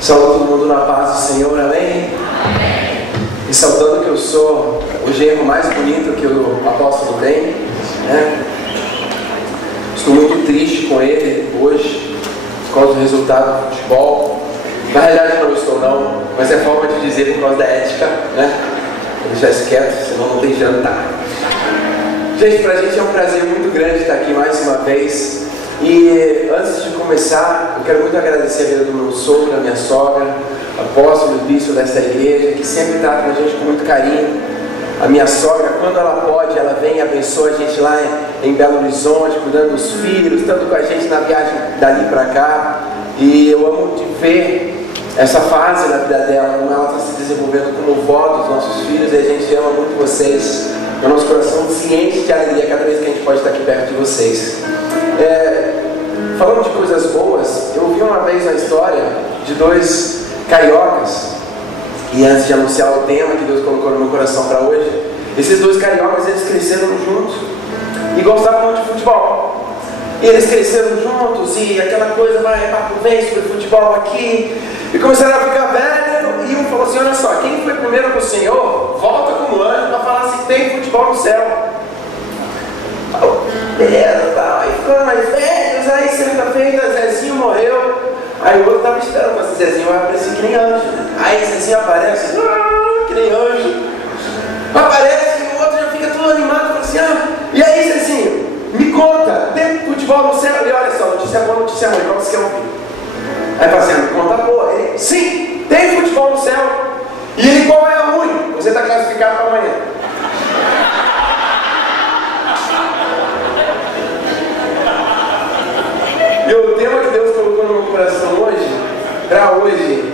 Saúde todo mundo na paz do Senhor, amém? Amém. E saudando que eu sou o genro mais bonito que o apóstolo tem, né? Estou muito triste com ele hoje, por causa do resultado do futebol. Na realidade não estou não, mas é forma de dizer por causa da ética, né? Vou deixar isso quieto, senão não tem jantar. Gente, pra gente é um prazer muito grande estar aqui mais uma vez. E antes de começar, eu quero muito agradecer a vida do meu sogro, da minha sogra, apóstolo e bispo desta igreja, que sempre trata a gente com muito carinho. A minha sogra, quando ela pode, ela vem e abençoa a gente lá em Belo Horizonte, cuidando dos filhos, estando com a gente na viagem dali para cá. E eu amo de ver essa fase na vida dela, como ela está se desenvolvendo como vó dos nossos filhos, e a gente ama muito vocês. O nosso coração ciente de alegria cada vez que a gente pode estar aqui perto de vocês. Falando de coisas boas, eu ouvi uma vez a história de dois cariocas, e antes de anunciar o tema que Deus colocou no meu coração para hoje, esses dois cariocas, eles cresceram juntos e gostavam muito de futebol. E eles cresceram juntos e aquela coisa vai, papo vem sobre futebol aqui, e começaram a ficar velhos, e um falou assim: olha só, quem foi primeiro para o Senhor, volta como anjo para falar se tem futebol no céu. Beleza, tal. Aí ficando mais velhos, aí certa feita Zezinho morreu. Aí o outro estava esperando para esse Zezinho vai aparecer que nem anjo. Aí Zezinho aparece, que nem anjo. Aparece e o outro já fica todo animado, fala assim: e aí Zezinho, me conta, tem futebol no céu? E olha só, notícia boa, notícia ruim, qual você quer ouvir? Aí fala assim: me conta boa. Ele: sim, tem futebol no céu. E ele: qual é a ruim? Você está classificado para amanhã. E o tema que Deus colocou no meu coração hoje, para hoje,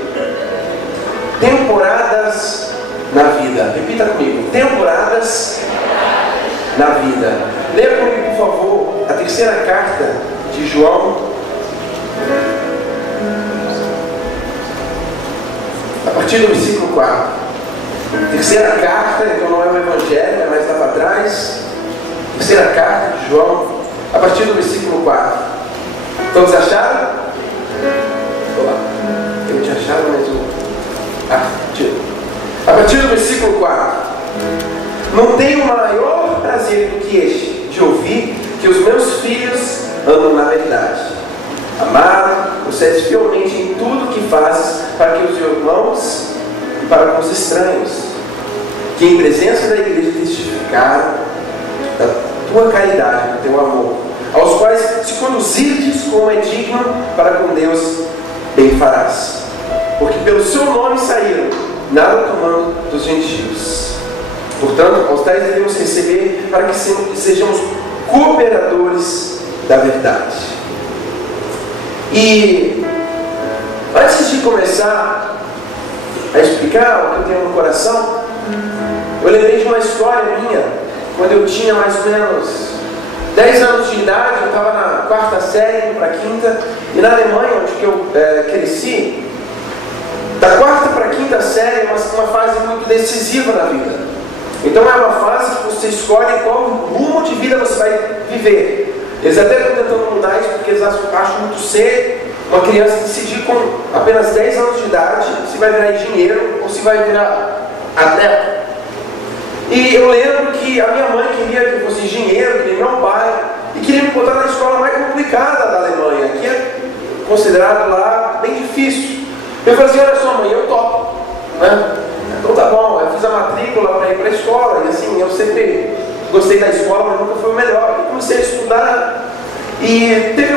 temporadas na vida. Repita comigo: temporadas na vida. Leia comigo, por favor, a terceira carta de João, a partir do versículo 4. Terceira carta, então não é o Evangelho, é mais lá para trás. Terceira carta de João, a partir do versículo 4. Todos acharam? Olá. Eu tinha achado, mas o... A partir do versículo 4. Não tenho maior prazer do que este, de ouvir que os meus filhos andam na verdade. Amado, procede fielmente em tudo que fazes para que os irmãos e para com os estranhos, que em presença da igreja testificaram da tua caridade, do teu amor, aos quais se conduzirdes como é digno para com Deus, bem farás. Porque pelo seu nome saíram, nada tomando dos gentios. Portanto, aos tais devemos receber para que sejamos cooperadores da verdade. E antes de começar a explicar o que eu tenho no coração, eu lembrei de uma história minha, quando eu tinha mais ou menos 10 anos de idade. Eu estava na quarta série, indo para a quinta, e na Alemanha, onde que eu cresci, da quarta para a quinta série é uma fase muito decisiva na vida. Então é uma fase que você escolhe qual rumo de vida você vai viver. Eles até estão tentando mudar isso, porque eles acham muito cedo uma criança decidir com apenas 10 anos de idade se vai virar engenheiro ou se vai virar atleta. E eu lembro que a minha mãe queria que eu fosse engenheiro, que nem meu pai, e queria me botar na escola mais complicada da Alemanha, que é considerado lá bem difícil. Eu falei assim: olha só, mãe, eu topo, né? Então tá bom. Eu fiz a matrícula para ir para a escola, e assim, eu sempre gostei da escola, mas nunca fui o melhor. E comecei a estudar, e teve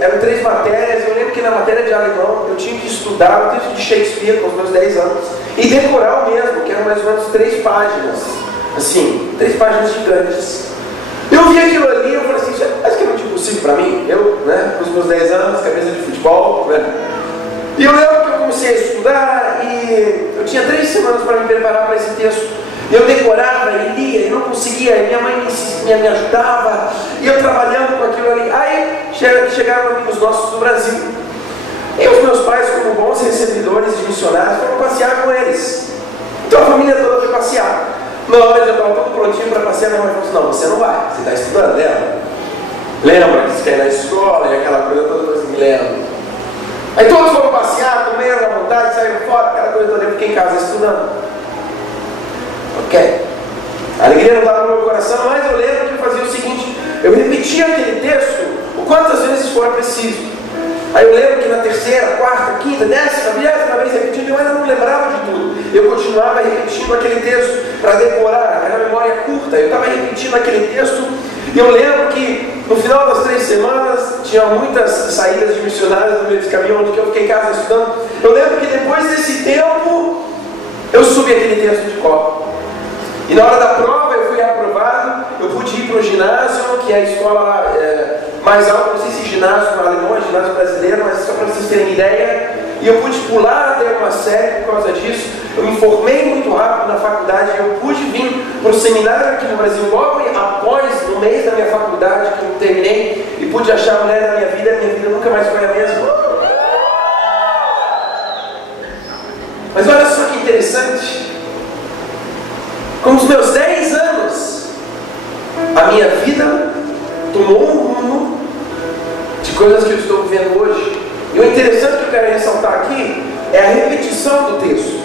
eram 3 matérias. Eu lembro que na matéria de alemão eu tinha que estudar o texto de Shakespeare com os meus 10 anos, e decorar o mesmo, que eram mais ou menos 3 páginas, assim, 3 páginas gigantes. Eu vi aquilo ali e eu falei assim: isso é basicamente impossível para mim, eu, né, com os meus 10 anos, cabeça de futebol, né? E eu lembro que eu comecei a estudar, e eu tinha 3 semanas para me preparar para esse texto. Eu decorava e lia e não conseguia, e minha mãe me ajudava, e eu trabalhando com aquilo ali. Aí chegaram amigos nossos do Brasil, e os meus pais, como bons recebedores de missionários, foram passear com eles. Então a família toda foi passear. Na hora eu estava todo prontinho para passear, minha mãe falou assim: não, você não vai, você está estudando, lembra que você quer ir na escola e aquela coisa toda, assim, lembra. Aí todos foram passear, vontade, saíram fora, aquela coisa toda. Eu fiquei em casa estudando. Ok. A alegria não estava no meu coração, mas eu lembro que eu fazia o seguinte: eu repetia aquele texto o quantas vezes for preciso. Aí eu lembro que na terceira, quarta, quinta, 10ª vez repetindo, eu ainda não lembrava de tudo. Eu continuava repetindo aquele texto para decorar, era memória curta. Eu estava repetindo aquele texto e eu lembro que no final das 3 semanas tinha muitas saídas de missionários no meio desse caminho, onde eu fiquei em casa estudando. Eu lembro que depois desse tempo eu subi aquele texto de cor. E na hora da prova eu fui aprovado, eu pude ir para o ginásio, que é a escola mais alta, não sei se ginásio no alemão, é ginásio brasileiro, mas só para vocês terem ideia. E eu pude pular até uma série por causa disso. Eu me formei muito rápido na faculdade, eu pude vir para o seminário aqui no Brasil logo após, no mês da minha faculdade, que eu terminei, e pude achar a mulher da minha vida nunca mais foi a mesma. Mas olha só que interessante. Com os meus 10 anos, a minha vida tomou um rumo de coisas que eu estou vivendo hoje. E o interessante que eu quero ressaltar aqui é a repetição do texto.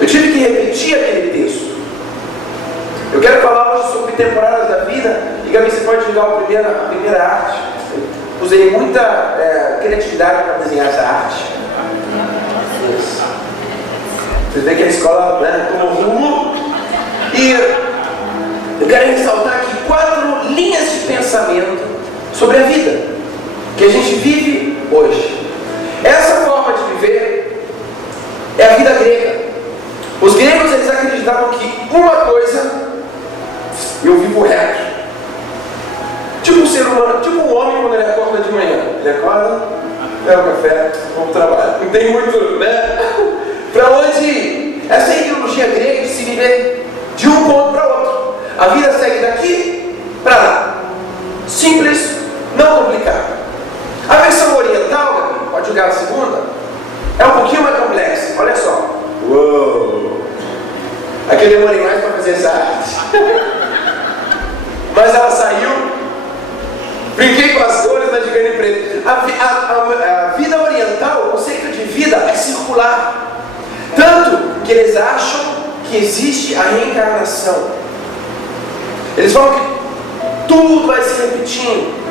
Eu tive que repetir aquele texto. Eu quero falar hoje sobre temporadas da vida. E Gabi, você pode jogar a primeira arte. Eu usei muita criatividade para desenhar essa arte. Vocês veem que a escola tomou rumo. E eu quero ressaltar aqui 4 linhas de pensamento sobre a vida que a gente vive hoje. Essa forma de viver é a vida grega. Os gregos, eles acreditavam que uma coisa eu vivo reto. Tipo um ser humano, tipo um homem quando ele acorda de manhã. Ele acorda, pega o café, vamos pro trabalho. Não tem muito, né? Para onde ir? Essa é a ideologia grega de se viver de um ponto para outro. A vida segue daqui para lá. Simples, não complicado. A versão oriental, pode jogar a segunda, é um pouquinho mais complexa. Olha só. Uou! Aqui eu demorei mais para fazer essa arte. Mas ela saiu. Brinquei com as cores da gigante preta. A vida oriental, o conceito de vida é circular. Tanto que eles acham que existe a reencarnação. Eles falam que tudo vai se repetindo.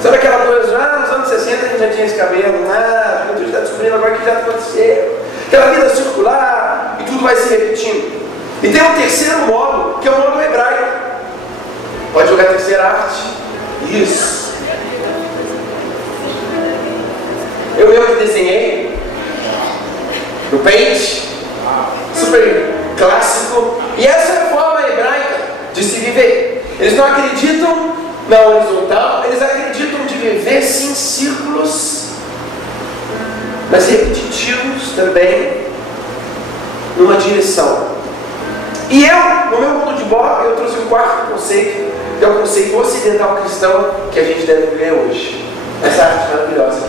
Sabe aquela coisa, nos anos 60 a gente já tinha esse cabelo, a gente está descobrindo agora que já aconteceu. Aquela vida circular e tudo vai se repetindo. E tem um terceiro modo, que é o modo hebraico. Pode jogar a terceira arte. Isso. Eu mesmo que desenhei no Paint, super clássico. E essa é a forma hebraica de se viver. Eles não acreditam na horizontal, eles acreditam de viver sim círculos, mas repetitivos também, numa direção. E eu, no meu mundo de Bob, eu trouxe um 4º conceito, que é o conceito ocidental cristão que a gente deve viver hoje. Essa arte maravilhosa.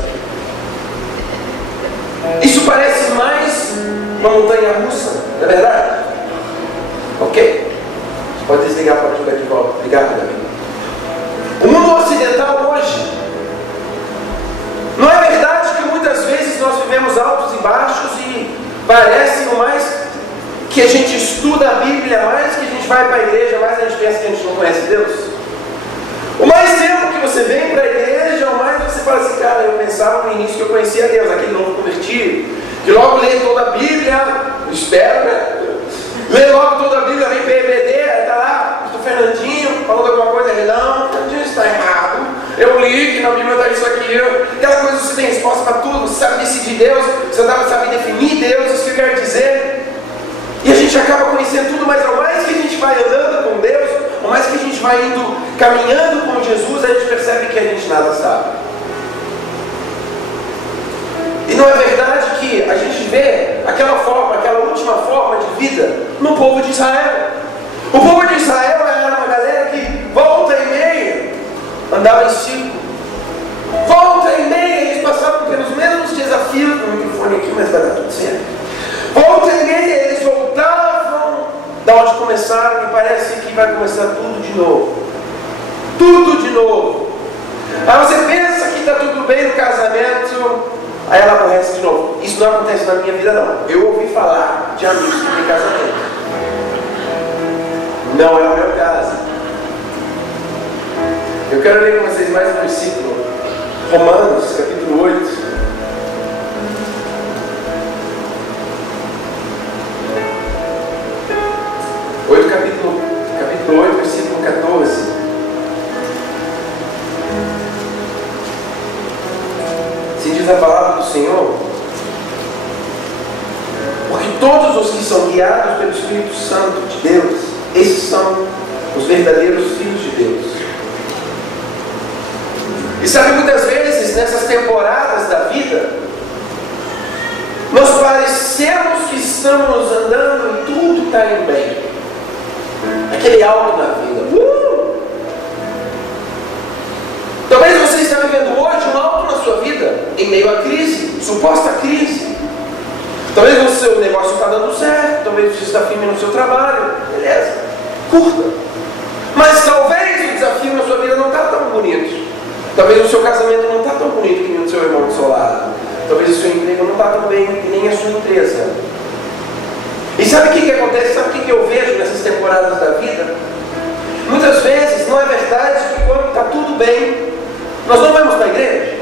Isso parece mais uma montanha russa, não é verdade? Ok. Você pode desligar para jogar de volta. Obrigado, Davi. O mundo ocidental hoje, não é verdade que muitas vezes nós vivemos altos e baixos e parece no mais que a gente estuda a Bíblia, mais que a gente vai para a igreja, mais a gente pensa que a gente não conhece Deus? O mais tempo que você vem para a igreja, o mais você fala assim, cara, eu pensava no início que eu conhecia Deus, aquele novo convertido, que logo lê toda a Bíblia, eu espero, né? Lê logo toda a Bíblia, vem PBD, aí está lá, o Fernandinho falando alguma coisa, ele não, Fernandinho está errado, eu li que na Bíblia está isso aqui, aquela coisa você tem resposta para tudo, você sabe decidir Deus, você sabe definir Deus, isso que eu quero dizer. E a gente acaba conhecendo tudo, mas ao mais que a gente vai andando com Deus, ao mais que a gente vai indo, caminhando com Jesus, a gente percebe que a gente nada sabe. E não é verdade que a gente vê aquela forma, aquela última forma de vida no povo de Israel. O povo de Israel era uma galera que volta e meia andava em círculo. Volta e meia eles passavam pelos mesmos desafios. No microfone aqui, mas vai dar tudo certo. Volta e meia eles voltavam da onde começaram e parece que vai começar tudo de novo. Tudo de novo. Aí você pensa que está tudo bem no casamento, aí ela aborrece de novo. Isso não acontece na minha vida, não. Eu ouvi falar de amigos que têm casamento. Não é o meu caso. Eu quero ler com vocês mais um versículo. Romanos, capítulo 8. Capítulo 8, versículo 14. Se diz a palavra do Senhor: porque todos os que são guiados pelo Espírito Santo de Deus, esses são os verdadeiros filhos de Deus. E sabe, muitas vezes nessas temporadas da vida, nós parecemos que estamos andando e tudo está indo bem. Aquele alto na vida. Talvez você esteja vivendo hoje um alto na sua vida, em meio à crise, suposta crise. Talvez o seu negócio está dando certo, talvez você está firme no seu trabalho, beleza, curta. Mas talvez o desafio na sua vida não está tão bonito. Talvez o seu casamento não está tão bonito que nem o seu irmão do seu lado. Talvez o seu emprego não está tão bem que nem a sua empresa. E sabe o que acontece? Sabe o que eu vejo nessas temporadas da vida? Muitas vezes não é verdade que quando está tudo bem, nós não vamos para a igreja.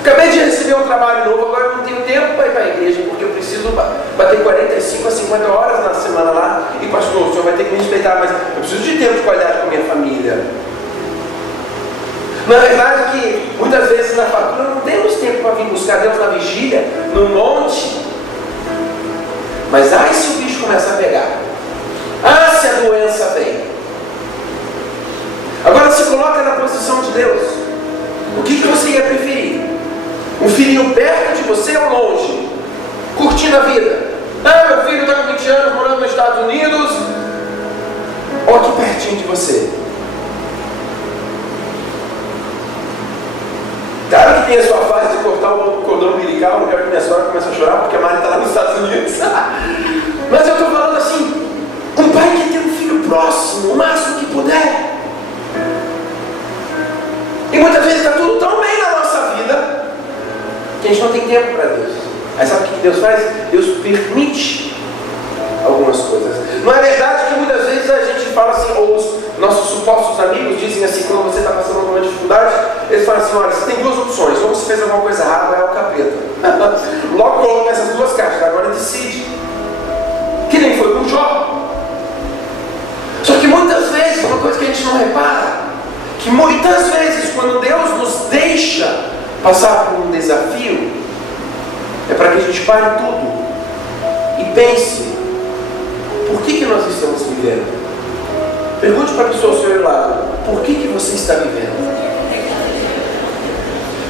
Acabei de receber um trabalho novo, agora eu não tenho tempo para ir para a igreja, porque eu preciso bater 45 a 50 horas na semana lá. E pastor, o senhor vai ter que me respeitar, mas eu preciso de tempo de qualidade com a minha família. Na verdade que muitas vezes na fatura não temos tempo para vir buscar Deus na vigília, no monte. Mas ai se o bicho começa a pegar, se a doença vem. Agora se coloca na posição de Deus. O que você ia preferir? Um filhinho perto de você ou longe? Curtindo a vida? Meu filho está com 20 anos morando nos Estados Unidos, ou aqui pertinho de você? Claro que tem a sua fase de cortar o cordão umbilical. Não quero que minha sogra comece a chorar porque a Mari está lá nos Estados Unidos. Mas eu estou falando assim, um pai que tem um filho próximo, o máximo que puder. E muitas vezes está tudo tão bem na nossa vida que a gente não tem tempo para Deus. Aí sabe o que Deus faz? Deus permite algumas coisas. Não é verdade que muitas vezes a gente fala assim, ou os nossos supostos amigos dizem assim, quando você está passando por uma dificuldade, eles falam assim, olha, você tem duas opções, ou você fez alguma coisa errada, ou é o capeta. Logo coloca essas duas caixas, agora decide. Que nem foi com Jó. Só que muitas vezes, uma coisa que a gente não repara, que muitas vezes quando Deus nos deixa passar por um desafio, é para que a gente pare tudo e pense, por que nós estamos vivendo? Pergunte para a pessoa ao seu lado, por que você está vivendo?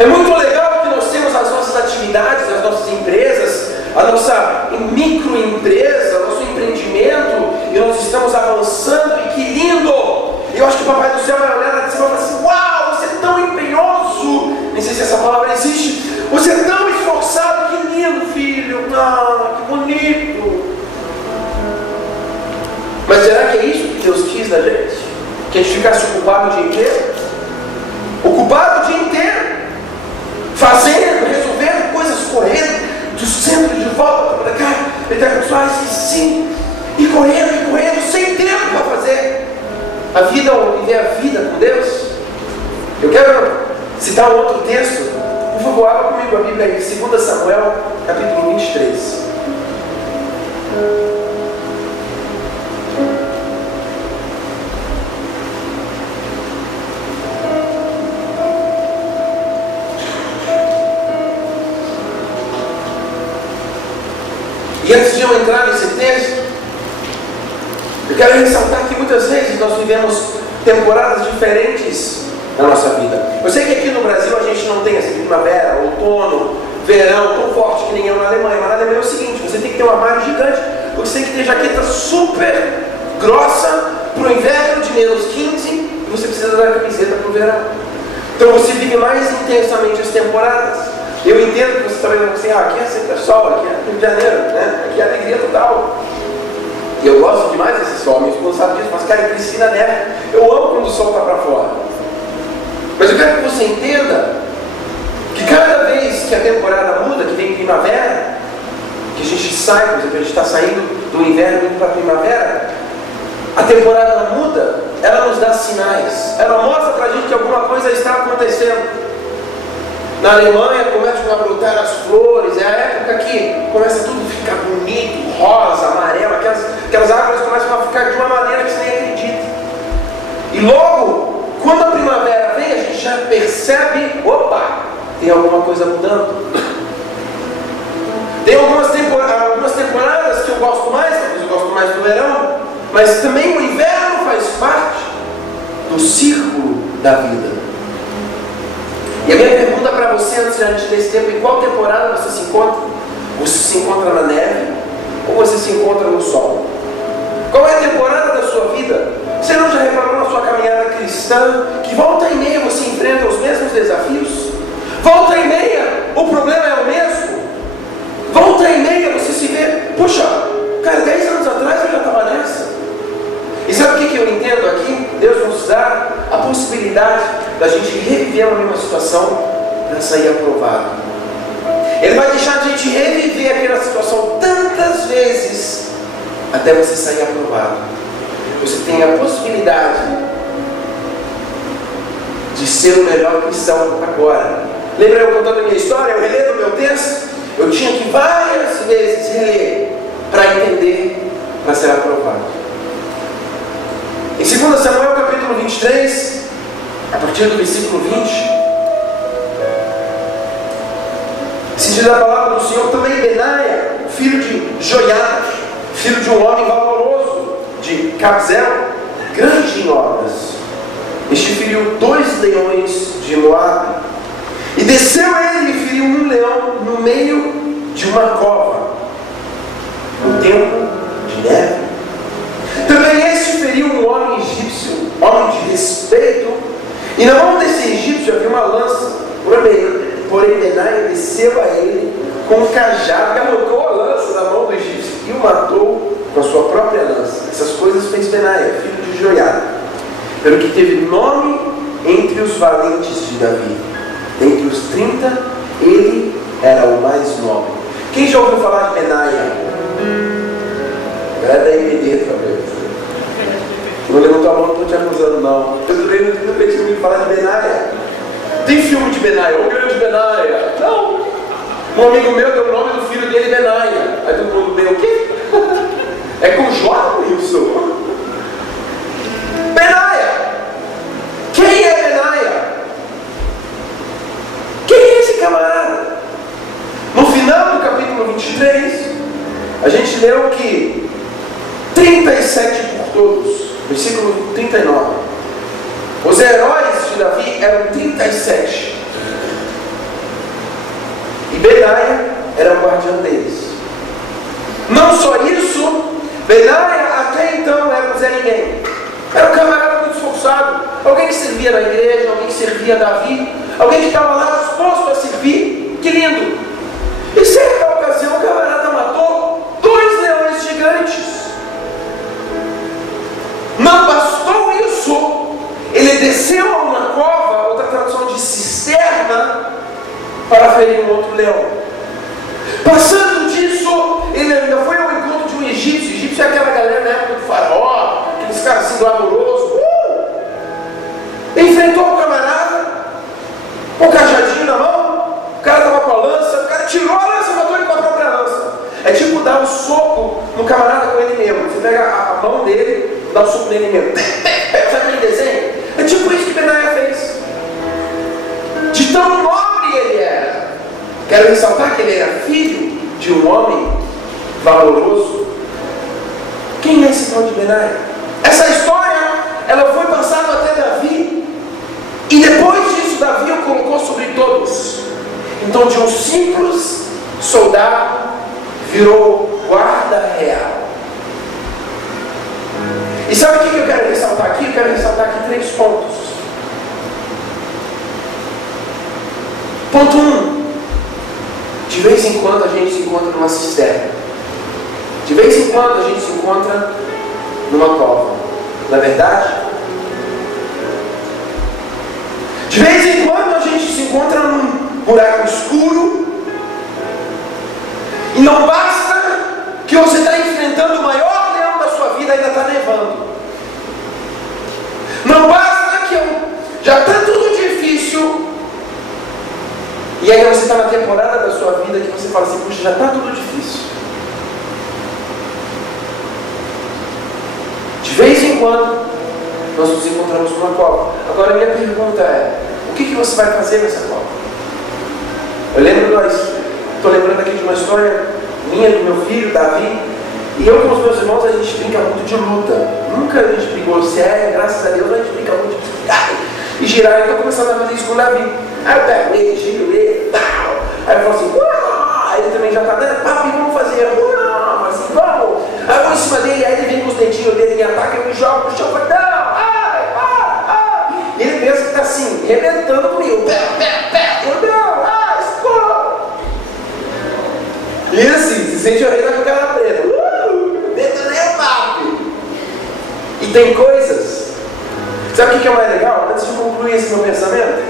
É muito legal que nós temos as nossas atividades, as nossas empresas, a nossa microempresa, o nosso empreendimento, e nós estamos avançando, e que lindo! Eu acho que o Papai do Céu vai olhar lá de cima e falar assim, uau, você é tão empenhoso, nem sei se essa palavra existe, você é tão esforçado, que lindo, filho, que bonito. Mas será que é isso que Deus quis da gente? Que a gente ficasse ocupado o dia inteiro? Ocupado o dia inteiro? Fazendo, resolvendo coisas, correndo do centro de volta para cá, sim, e correndo, sem tempo para fazer a vida ou viver a vida com Deus. Eu quero citar um outro texto. Por favor, abra comigo a Bíblia em 2 Samuel, capítulo 23. E antes de eu entrar nesse texto, eu quero ressaltar que muitas vezes nós vivemos temporadas diferentes na nossa vida. Eu sei que aqui no Brasil a gente não tem essa primavera, outono, verão tão forte que nem eu na Alemanha. Mas na Alemanha é o seguinte, você tem que ter uma malha gigante, você tem que ter jaqueta super grossa para o inverno de menos 15 e você precisa dar camiseta para o verão. Então você vive mais intensamente as temporadas. Eu entendo que você está vendo assim, aqui é sempre sol, aqui é Rio de Janeiro, né? Aqui é alegria total. E eu gosto demais desse sol, minha esposa sabe disso, mas cara, eu cresci na neve. Eu amo quando o sol está para fora. Mas eu quero que você entenda que cada vez que a temporada muda, que vem primavera, que a gente sai, por exemplo, a gente está saindo do inverno indo para a primavera, a temporada muda, ela nos dá sinais, ela mostra para a gente que alguma coisa está acontecendo. Na Alemanha começam a brotar as flores, é a época que começa tudo a ficar bonito, rosa, amarelo, aquelas árvores começam a ficar de uma maneira que você nem acredita. E logo, quando a primavera vem, a gente já percebe, opa, tem alguma coisa mudando. Tem algumas temporadas que eu gosto mais, talvez eu gosto mais do verão, mas também o inverno faz parte do círculo da vida. E a minha pergunta para você, antes de a gente ter esse tempo, em qual temporada você se encontra? Você se encontra na neve ou você se encontra no sol? Qual é a temporada da sua vida? Você não já reparou na sua caminhada cristã que volta e meia você enfrenta os mesmos desafios? Volta e meia o problema é o mesmo? Volta e meia você se vê, puxa, cara, 10 anos atrás eu já estava nessa. E sabe o que eu entendo aqui? Deus nos dá a possibilidade da gente reviver uma mesma situação para sair aprovado. Ele vai deixar a gente reviver aquela situação tantas vezes até você sair aprovado. Você tem a possibilidade de ser o melhor cristão agora. Lembra eu contando a minha história? Eu relendo o meu texto. Eu tinha que várias vezes reler para entender, para ser aprovado. Em 2 Samuel capítulo 23, a partir do versículo 20, se diz a palavra do Senhor: também Benaia, filho de Joiada, filho de um homem valoroso, de Cabzel, grande em obras. Este feriu 2 leões de Moabe, e desceu ele e feriu um leão no meio de uma cova, no tempo de neve. Também este feriu um homem egípcio, homem de respeito, e na mão desse egípcio havia uma lança. Porém Benaia desceu a ele com um cajado, e arrancou a lança da mão do egípcio e o matou com a sua própria lança. Essas coisas fez Benaia, filho de Joiada, pelo que teve nome entre os valentes de Davi. Dentre os 30, ele era o mais nobre. Quem já ouviu falar de Benaia? É da IPD, talvez. Não levantou a mão, não estou te acusando, não. Eu também nunca tinha ouvido falar de Benaia. Tem filme de Benaia, o grande Benaia. Não. Um amigo meu deu o nome do filho dele, Benaia. Aí todo mundo veio, o quê? É com J, Wilson? Benaia. Quem é Benaia? Quem é esse camarada? No final do capítulo 23, a gente leu que 37 por todos, versículo 39. Os heróis de Davi eram 37. E Benaia era o guardião deles. Não só isso, Benaia até então era um Zé Ninguém. Era um camarada muito esforçado, alguém que servia na igreja, alguém que servia a Davi, alguém que estava lá disposto a servir. Que lindo! E certa ocasião o camarada matou 2 leões gigantes. Não bastou isso, ele desceu a uma cova, outra tradução de cisterna, para ferir um outro leão. Passando disso, ele ainda foi ao encontro de um egípcio. O egípcio é aquela galera na época do faraó, aqueles caras assim glamourosos. Enfrentou o camarada, com o cajadinho na mão, o cara estava com a lança, o cara tirou a lança e matou ele com a própria lança. É tipo dar um soco no camarada com ele mesmo. Você pega a mão dele, dá um soco nele mesmo. Sabe aquele desenho? É tipo isso que Benaia fez. De tão nobre ele era. Quero ressaltar que ele era filho de um homem valoroso. Quem é esse tal de Benaia? Essa história, ela foi passada até Davi. E depois disso, Davi o colocou sobre todos. Então, de um simples soldado, virou guarda real. E sabe o que eu quero ressaltar aqui? Eu quero ressaltar aqui 3 pontos. Ponto 1. De vez em quando a gente se encontra numa cisterna. De vez em quando a gente se encontra numa cova. Não é verdade? De vez em quando a gente se encontra num buraco escuro. E não basta que você está enfrentando o maior leão da sua vida, ainda está nevando. Não basta que já está tudo difícil, e aí você está na temporada da sua vida que você fala assim, puxa, já está tudo difícil. De vez em quando, nós nos encontramos numa cova. Agora a minha pergunta é, o que você vai fazer nessa cova? Estou lembrando aqui de uma história minha, do meu filho, Davi, e eu com os meus irmãos, a gente brinca muito de luta. Nunca a gente brigou sério, graças a Deus, a gente brinca muito de brigar e girar. Eu estou começando a fazer isso com o Davi. Aí eu pego ele, giro ele, tal. Aí eu falo assim, uau! Aí ele também já está dando, papi, vamos fazer, uau! Assim, vamos! Aí eu vou em cima dele, aí ele vem com os dedinhos dele, me ataca, eu me jogo no chão, falo, não! Ai, para! E ele pensa que está assim, rebentando comigo, eu não, escorra! E assim, se sente a rei com a cara preta, detonei o papi! E tem coisas, sabe o que é mais legal? Antes de concluir esse meu pensamento,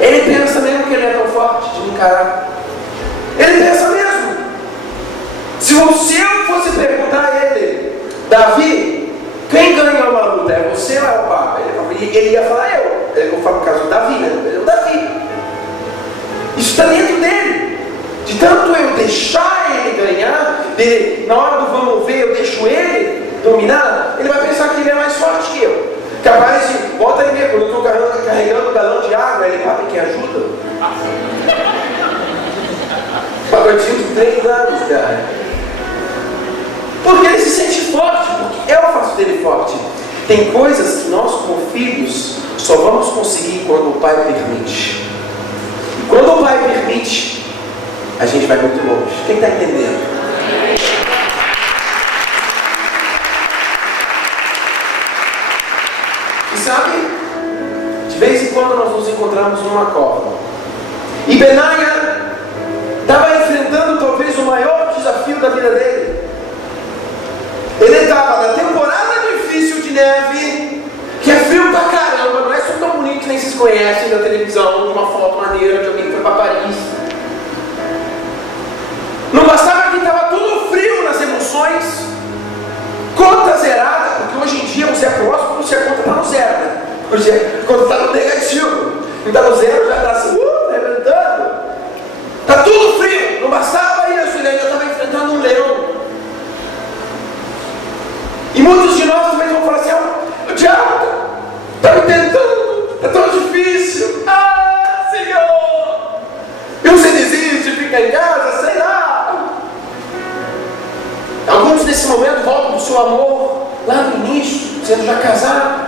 ele pensa mesmo que ele é tão forte de encarar. Ele pensa mesmo. Se eu fosse perguntar a ele, Davi, quem ganha uma luta? É você ou é o Papa? Ele ia falar eu. Eu falo no caso do Davi, né? Ele é o Davi. Isso está dentro dele. De tanto eu deixar ele ganhar, na hora do vamos ver, eu deixo ele dominar, ele vai pensar que ele é mais forte que eu. Capaz de, bota aí mesmo, quando eu estou carregando um galão de água, ele papi, quem ajuda? Pacotinho de 3 anos, cara. Porque ele se sente forte, porque eu faço dele forte. Tem coisas que nós, como filhos, só vamos conseguir quando o Pai permite. E quando o Pai permite, a gente vai muito longe. Quem está entendendo? E sabe, de vez em quando nós nos encontramos numa cova. E Benaia estava enfrentando talvez o maior desafio da vida dele. Ele estava na temporada difícil de neve, que é frio pra caramba, não é só tão bonito que nem vocês conhecem da televisão, uma foto maneira de alguém que foi para Paris. Não bastava que estava tudo frio nas emoções, conta zerada, porque hoje em dia você é próximo, você a conta está no zero, né? Hoje a conta está no negativo, e está no zero, já está assim, arrebentando. Está tudo frio, não bastava isso, ele ainda estava enfrentando um leão. E muitos de nós também vão falar assim, o diabo está me tentando, é tão difícil, Senhor, e você desiste, fica em casa, sei lá. Alguns nesse momento voltam para o seu amor, lá no início, sendo já casado,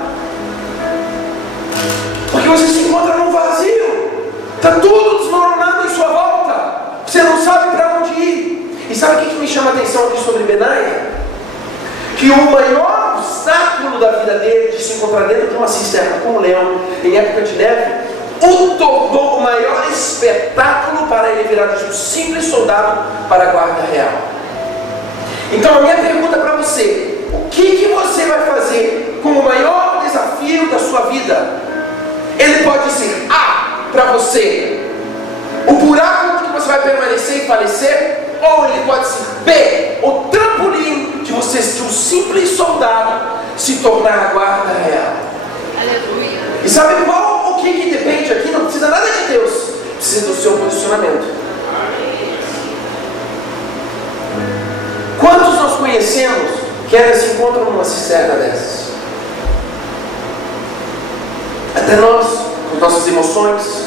porque você se encontra num vazio, está tudo desmoronando em sua volta, você não sabe para onde ir. E sabe o que me chama a atenção aqui sobre Benaia? Que o maior obstáculo da vida dele, de se encontrar dentro de uma cisterna com um leão, em época de neve, o tornou o maior espetáculo para ele virar de um simples soldado para a guarda real. Então a minha pergunta para você, o que você vai fazer com o maior desafio da sua vida? Ele pode ser A, para você, o buraco onde você vai permanecer e falecer, ou ele pode ser B, o trampolim de você, de um simples soldado, se tornar a guarda real. Aleluia. E sabe qual o que depende aqui? Não precisa nada de Deus, precisa do seu posicionamento. Quantos nós conhecemos que ainda se encontram numa cisterna dessas? Até nós, com nossas emoções,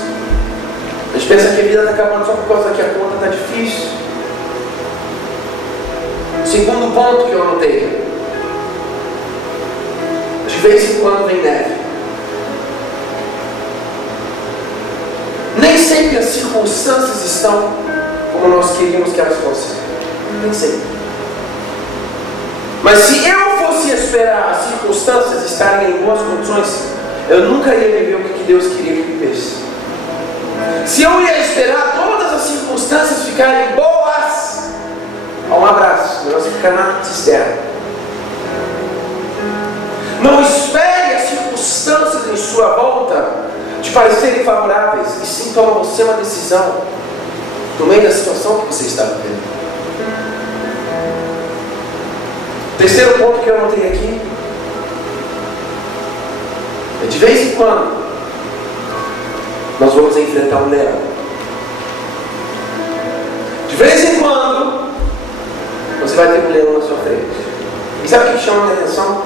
a gente pensa que a vida está acabando só por causa que a conta está difícil. Segundo ponto que eu anotei, de vez em quando vem neve. Nem sempre as circunstâncias estão como nós queríamos que elas fossem. Nem sempre. Mas se eu fosse esperar as circunstâncias estarem em boas condições, eu nunca ia viver o que Deus queria que eu vivesse. Se eu ia esperar todas as circunstâncias ficarem boas, um abraço, melhor você ficar na cisterna. Não espere as circunstâncias em sua volta te parecerem favoráveis, e sim toma você uma decisão no meio da situação que você está vivendo. Terceiro ponto que eu anotei aqui é: de vez em quando nós vamos enfrentar um leão. De vez em quando você vai ter um leão na sua frente. E sabe o que chama a minha atenção?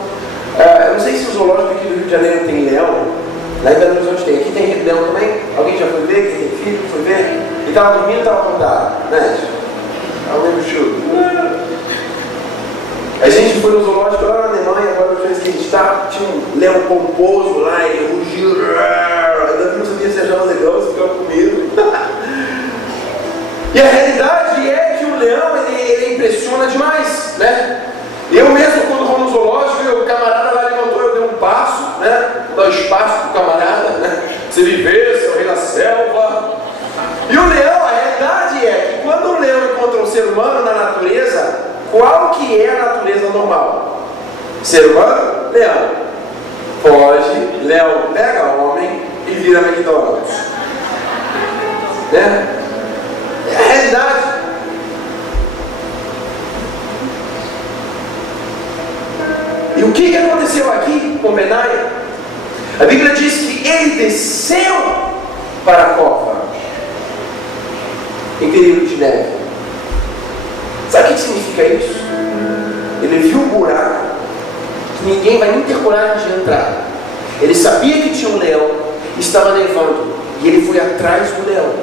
Eu não sei se o zoológico aqui do Rio de Janeiro tem leão. Lá em Belo Horizonte tem. Aqui tem leão também. Alguém já foi ver? Quem tem filho foi ver? E estava dormindo, estava acordado, né? Alguém chuto. A gente foi no zoológico lá na Alemanha, agora a vez que a gente estava, tinha um leão pomposo lá, ele rugiu. Ainda não sabia se achava legal, se ficava com medo. E a realidade é que o leão, ele impressiona demais, né? Eu mesmo, quando vou no zoológico, o camarada lá levantou, eu dei um passo, né? Vou dar espaço pro camarada, né? Se ele vê, seu rei da selva. E o leão, a realidade é que quando o leão encontra um ser humano na natureza, qual que é a natureza normal? Ser humano, leão. Foge, leão pega homem e vira McDonald's. Né? É a realidade. E o que aconteceu aqui com Benaia? A Bíblia diz que ele desceu para a cova em período de neve. Sabe o que significa isso? Ele viu um buraco que ninguém vai nem ter coragem de entrar. Ele sabia que tinha um leão, estava nevando, e ele foi atrás do leão.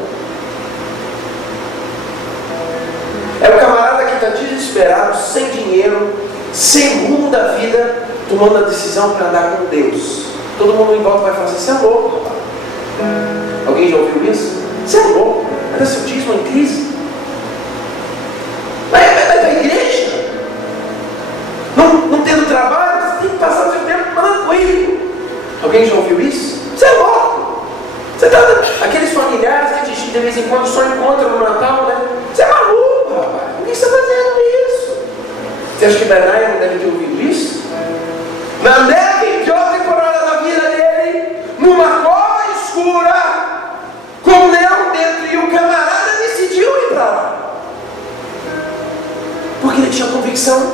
É o camarada que está desesperado, sem dinheiro, sem rumo da vida, tomando a decisão para andar com Deus. Todo mundo em volta vai falar assim: você é louco, rapaz. Alguém já ouviu isso? Você é louco, era seu dízimo em crise. Vai para a igreja, não tendo trabalho, você tem que passar o seu tempo tranquilo. Alguém já ouviu isso? Você é louco. Você tá, aqueles familiares que de vez em quando só encontram no Natal, né? Você é maluco, rapaz. Por que você está fazendo isso? Você acha que Benaia não deve ter ouvido isso? Na neve, pior temporada da vida dele, numa cova escura, com um leão dentro, e o camarada decidiu ir para lá. Porque ele tinha convicção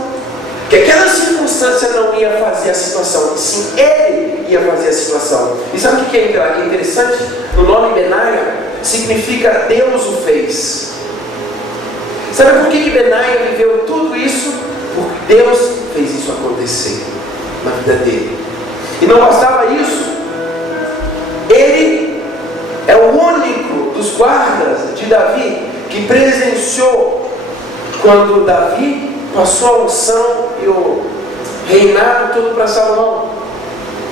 que aquela circunstância não ia fazer a situação, sim, ele ia fazer a situação. E sabe o que é interessante? O nome Benaia significa Deus o fez. Sabe por que Benaia viveu tudo isso? Porque Deus fez isso acontecer na vida dele. E não bastava isso, ele é o único dos guardas de Davi que presenciou quando Davi passou a unção e o reinado todo para Salomão.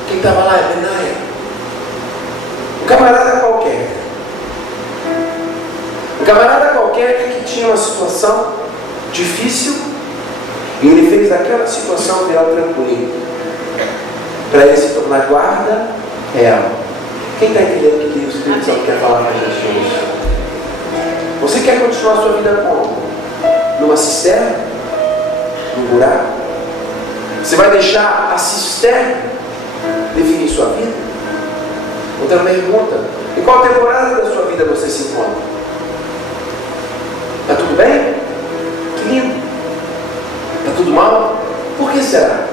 Quem estava lá é Benaia. Um camarada qualquer. Um camarada qualquer que tinha uma situação difícil e ele fez daquela situação virar tranquilo, para ele se tornar guarda real. Quem está entendendo o que o Espírito Santo quer falar para a gente hoje? Você quer continuar a sua vida como? Numa cisterna? Num buraco? Você vai deixar a cisterna definir sua vida? Outra pergunta: em qual temporada da sua vida você se encontra? Está tudo bem? Que lindo. Está tudo mal? Por que será?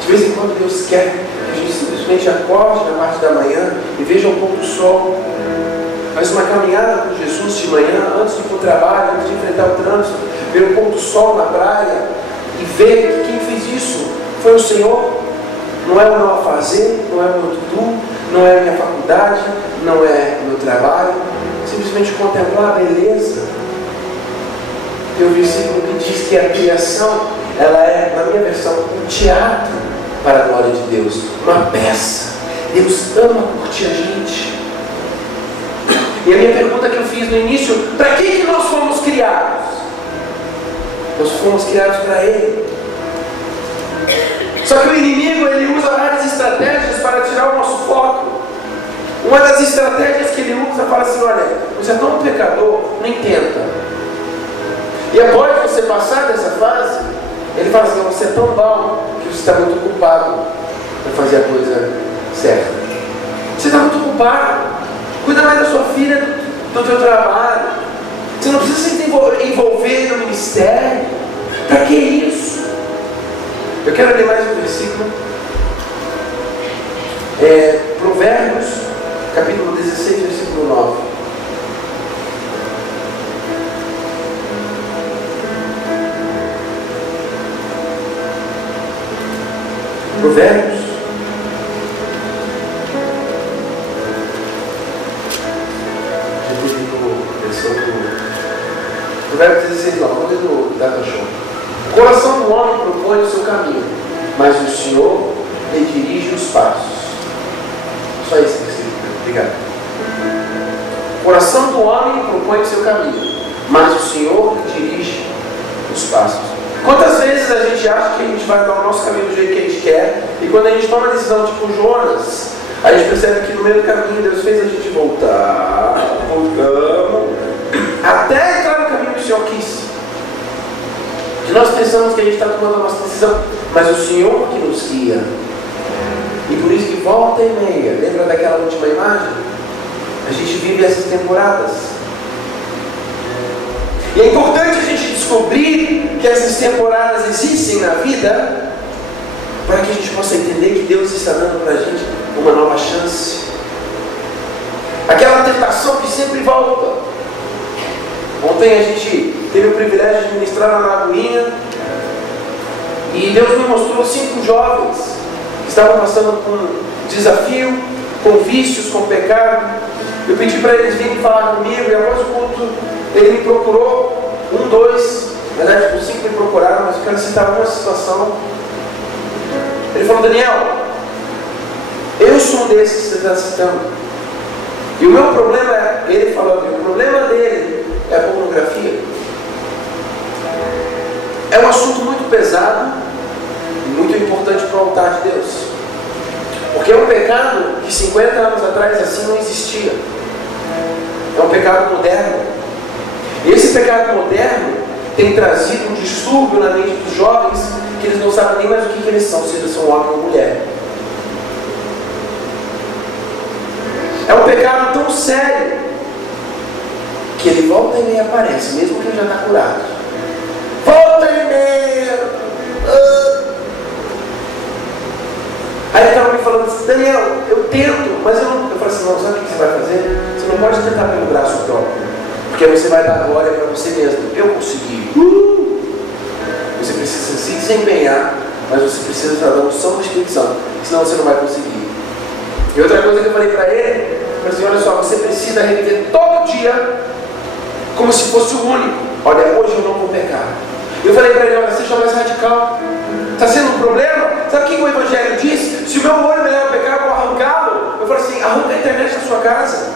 De vez em quando Deus quer que a gente simplesmente acorde na parte da manhã e veja o pôr do sol. Faz uma caminhada com Jesus de manhã, antes de ir para o trabalho, antes de enfrentar o trânsito, ver o pôr do sol na praia e ver que quem fez isso foi o Senhor. Não é o meu afazer, não é o meu tudo, não é a minha faculdade, não é o meu trabalho. Simplesmente contemplar a beleza. Tem um versículo que diz que a criação, ela é, na minha versão, um teatro para a glória de Deus, uma peça. Deus ama curtir a gente. E a minha pergunta que eu fiz no início: para que nós fomos criados? Nós fomos criados para Ele. Só que o inimigo, ele usa várias estratégias para tirar o nosso foco. Uma das estratégias que ele usa, fala assim: olha, você é tão pecador, nem tenta. E após você passar dessa fase, ele fala assim: você é tão bom que você está muito ocupado para fazer a coisa certa. Você está muito ocupado. Cuida mais da sua filha, do teu trabalho. Você não precisa se envolver no ministério. Para que isso? Eu quero ler mais um versículo. Provérbios, capítulo 16, versículo 9. Provérbios, Provérbios 16, 9, vamos ler do Data Show. O coração do homem propõe o seu caminho, mas o Senhor lhe dirige os passos. Só isso que você obrigado. O coração do homem propõe o seu caminho, mas o Senhor lhe dirige os passos. Quantas vezes a gente acha que a gente vai dar o nosso caminho do jeito que a gente quer, e quando a gente toma a decisão tipo Jonas, a gente percebe que no meio do caminho Deus fez a gente voltamos, até entrar no caminho que o Senhor quis. E nós pensamos que a gente está tomando a nossa decisão, mas o Senhor que nos guia. E por isso que volta e meia, lembra daquela última imagem? A gente vive essas temporadas. E é importante a gente descobrir que essas temporadas existem na vida, para que a gente possa entender que Deus está dando para a gente uma nova chance. Aquela tentação que sempre volta. Ontem a gente teve o privilégio de ministrar na Lagoinha, e Deus me mostrou 5 jovens que estavam passando por um desafio, com vícios, com pecado. Eu pedi para eles virem falar comigo, e após o culto ele me procurou, 1, 2, na verdade os 5 me procuraram, mas eu quero citar uma situação. Ele falou: Daniel, eu sou um desses que você está citando, e o meu problema é, ele falou, o problema dele é a pornografia. É um assunto muito pesado e muito importante para o altar de Deus, porque é um pecado que 50 anos atrás assim não existia. É um pecado moderno, e esse pecado moderno tem trazido um distúrbio na mente dos jovens, que eles não sabem nem mais o que eles são, se eles são homem ou mulher. É um pecado tão sério que ele volta e meia aparece, mesmo que ele já está curado. Volta e meia. Aí ele estava me falando assim: Daniel, eu tento, mas eu não. Eu falei assim: não, sabe o que você vai fazer? Você não pode tentar pelo braço próprio, porque você vai dar glória para você mesmo. Eu consegui. Você precisa se desempenhar, mas você precisa estar dando só uma inscrição, senão você não vai conseguir. E outra coisa que eu falei para ele, eu falei assim: olha só, você precisa reviver todo dia como se fosse o único. Olha, hoje eu não vou pecar. Eu falei para ele: olha, seja mais radical. Está sendo um problema? Sabe o que o Evangelho diz? Se o meu olho me leva a pecar, eu vou arrancá-lo. Eu falei assim: arranca a internet da sua casa,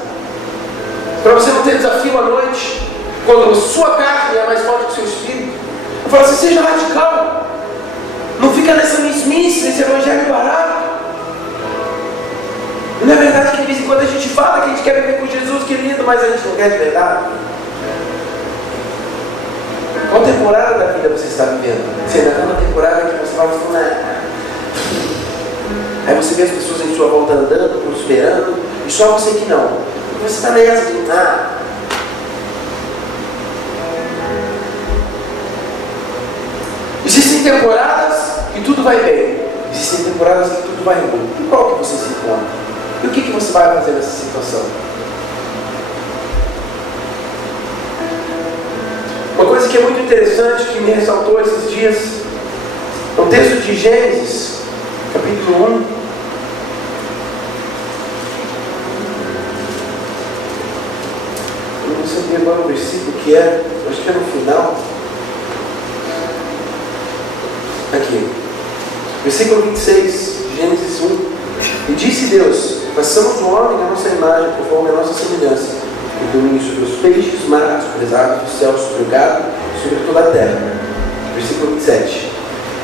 para você não ter desafio à noite, quando a sua carne é mais forte que o seu espírito. Eu falo assim: seja radical. Não fica nessa mesmice, nesse evangelho barato. Não é verdade que de vez em quando a gente fala que a gente quer viver com Jesus, que lindo, mas a gente não quer de verdade? Qual temporada da vida você está vivendo? Você ainda está na temporada que você fala assim: aí você vê as pessoas em sua volta andando, prosperando, e só você que não. E você está nessa de Existem temporadas que tudo vai bem, existem temporadas que tudo vai ruim. E qual que você se encontra? E o que você vai fazer nessa situação? Uma coisa que é muito interessante, que me ressaltou esses dias, é o texto de Gênesis, capítulo 1. Eu não sei agora o versículo que é, acho que é no final. Aqui, versículo 26, Gênesis 1. E disse Deus: façamos o homem na nossa imagem, conforme a nossa semelhança, e domine sobre os peixes, os mares, sobre as aves do céu, sobre o gado, sobre toda a terra. Versículo 27.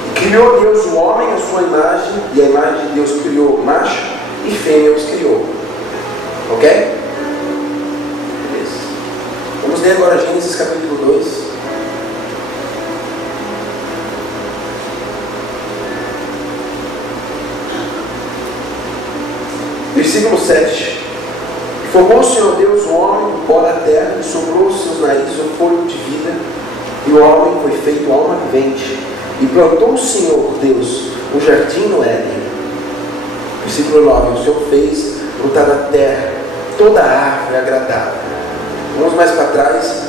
E criou Deus o homem à sua imagem, e a imagem de Deus criou macho e fêmea os criou. Ok? Beleza. Vamos ler agora Gênesis capítulo 2. Versículo 7. Formou o Senhor Deus o homem do pó da terra, e soprou os seus narizes o fôlego de vida, e o homem foi feito alma vivente. E E plantou o Senhor Deus um jardim no Éden. Versículo 9. O Senhor fez brotar na terra toda a árvore agradável. Vamos mais para trás.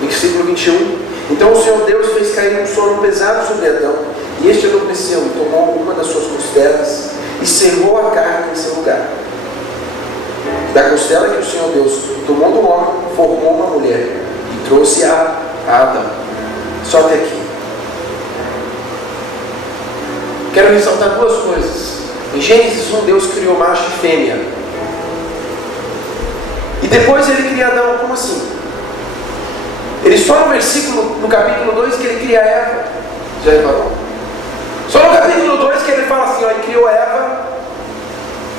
Versículo 21. Então o Senhor Deus fez cair um sono pesado sobre Adão, e este adormeceu e tomou uma das suas costelas e cerrou a carne em seu lugar. Da costela que o Senhor Deus tomou do homem, formou uma mulher e trouxe a Adão. Só até aqui. Quero ressaltar duas coisas. Em Gênesis 1, Deus criou macho e fêmea. E depois ele cria Adão. Como assim? Ele só no versículo, no capítulo 2, que ele cria Eva. Já reparou? Só no capítulo 2 que ele fala assim, ó, ele criou Eva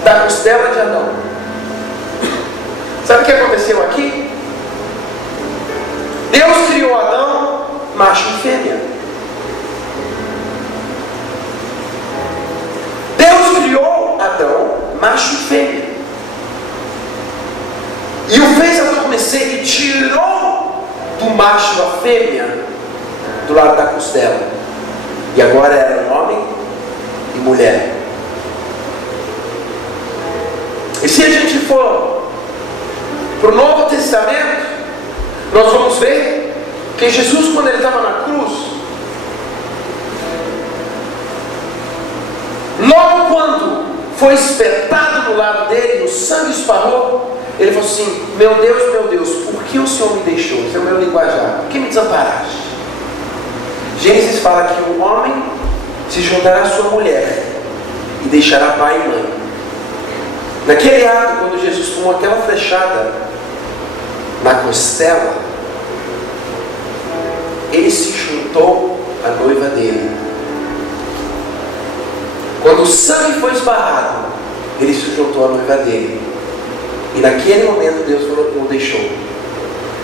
da costela de Adão. Sabe o que aconteceu aqui? Deus criou Adão, macho e fêmea. Deus criou Adão, macho e fêmea. E o fez adormecer e tirou do macho a fêmea do lado da costela. E agora era homem e mulher. E se a gente for para o Novo Testamento, nós vamos ver que Jesus, quando ele estava na cruz, logo quando foi espetado no lado dele, o sangue esparrou, ele falou assim: meu Deus, por que o Senhor me deixou? Esse é o meu linguajar. Por que me desamparaste? Gênesis fala que o homem se juntará à sua mulher e deixará pai e mãe. Naquele ato, quando Jesus tomou aquela flechada na costela, ele se juntou à noiva dele. Quando o sangue foi esbarrado, ele se juntou à noiva dele. E naquele momento Deus não deixou.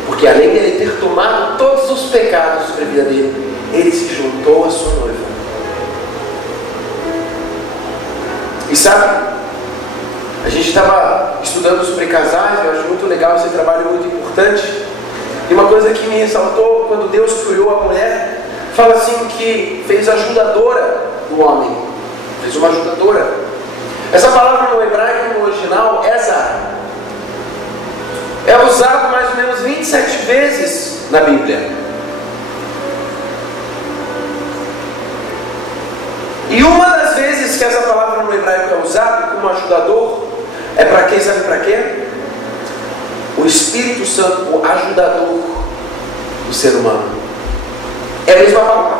Porque além de ele ter tomado todos os pecados sobre a vida dele, ele se juntou à sua noiva. E sabe, a gente estava estudando sobre casais, eu acho muito legal esse trabalho, muito importante. E uma coisa que me ressaltou, quando Deus criou a mulher, fala assim que fez ajudadora do homem. Fez uma ajudadora. Essa palavra no hebraico, no original, Ezar, é usado mais ou menos 27 vezes na Bíblia. E uma das vezes que essa palavra no hebraico é usada como ajudador, é para quê? Sabe para quê? O Espírito Santo, o ajudador do ser humano. É a mesma palavra.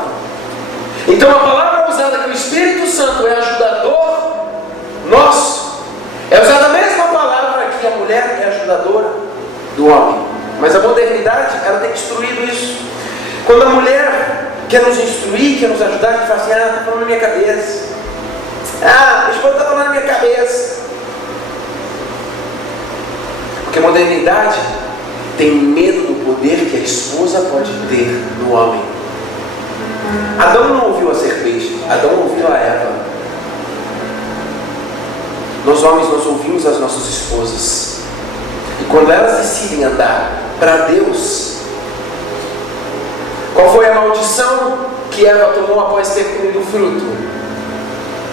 Então a palavra usada que o Espírito Santo é ajudador nosso, é usada a mesma palavra que a mulher é ajudadora do homem. Mas a modernidade, ela tem destruído isso. Quando a mulher quer nos instruir, quer nos ajudar, a gente fala assim: ah, está falando na minha cabeça. Ah, a esposa está falando na minha cabeça. Porque a modernidade tem medo do poder que a esposa pode ter no homem. Adão não ouviu a serpente, Adão ouviu a Eva. Nós homens, nós ouvimos as nossas esposas. E quando elas decidem andar para Deus, qual foi a maldição que Eva tomou após ter comido o fruto?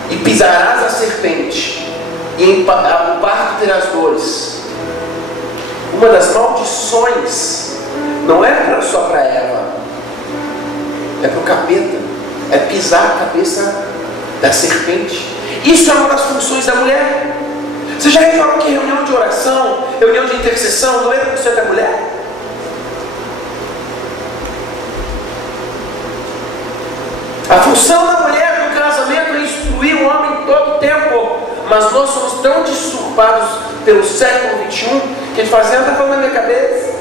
E pisarás a serpente, e o parto terás dores. Uma das maldições não é só para Eva, é para o capeta, é pisar a cabeça da serpente. Isso é uma das funções da mulher. Você já reparou que reunião de oração, reunião de intercessão, 90% é mulher? A função da mulher no casamento é instruir o homem todo o tempo. Mas nós somos tão disturbados pelo século XXI que a gente fala assim: está falando na minha cabeça.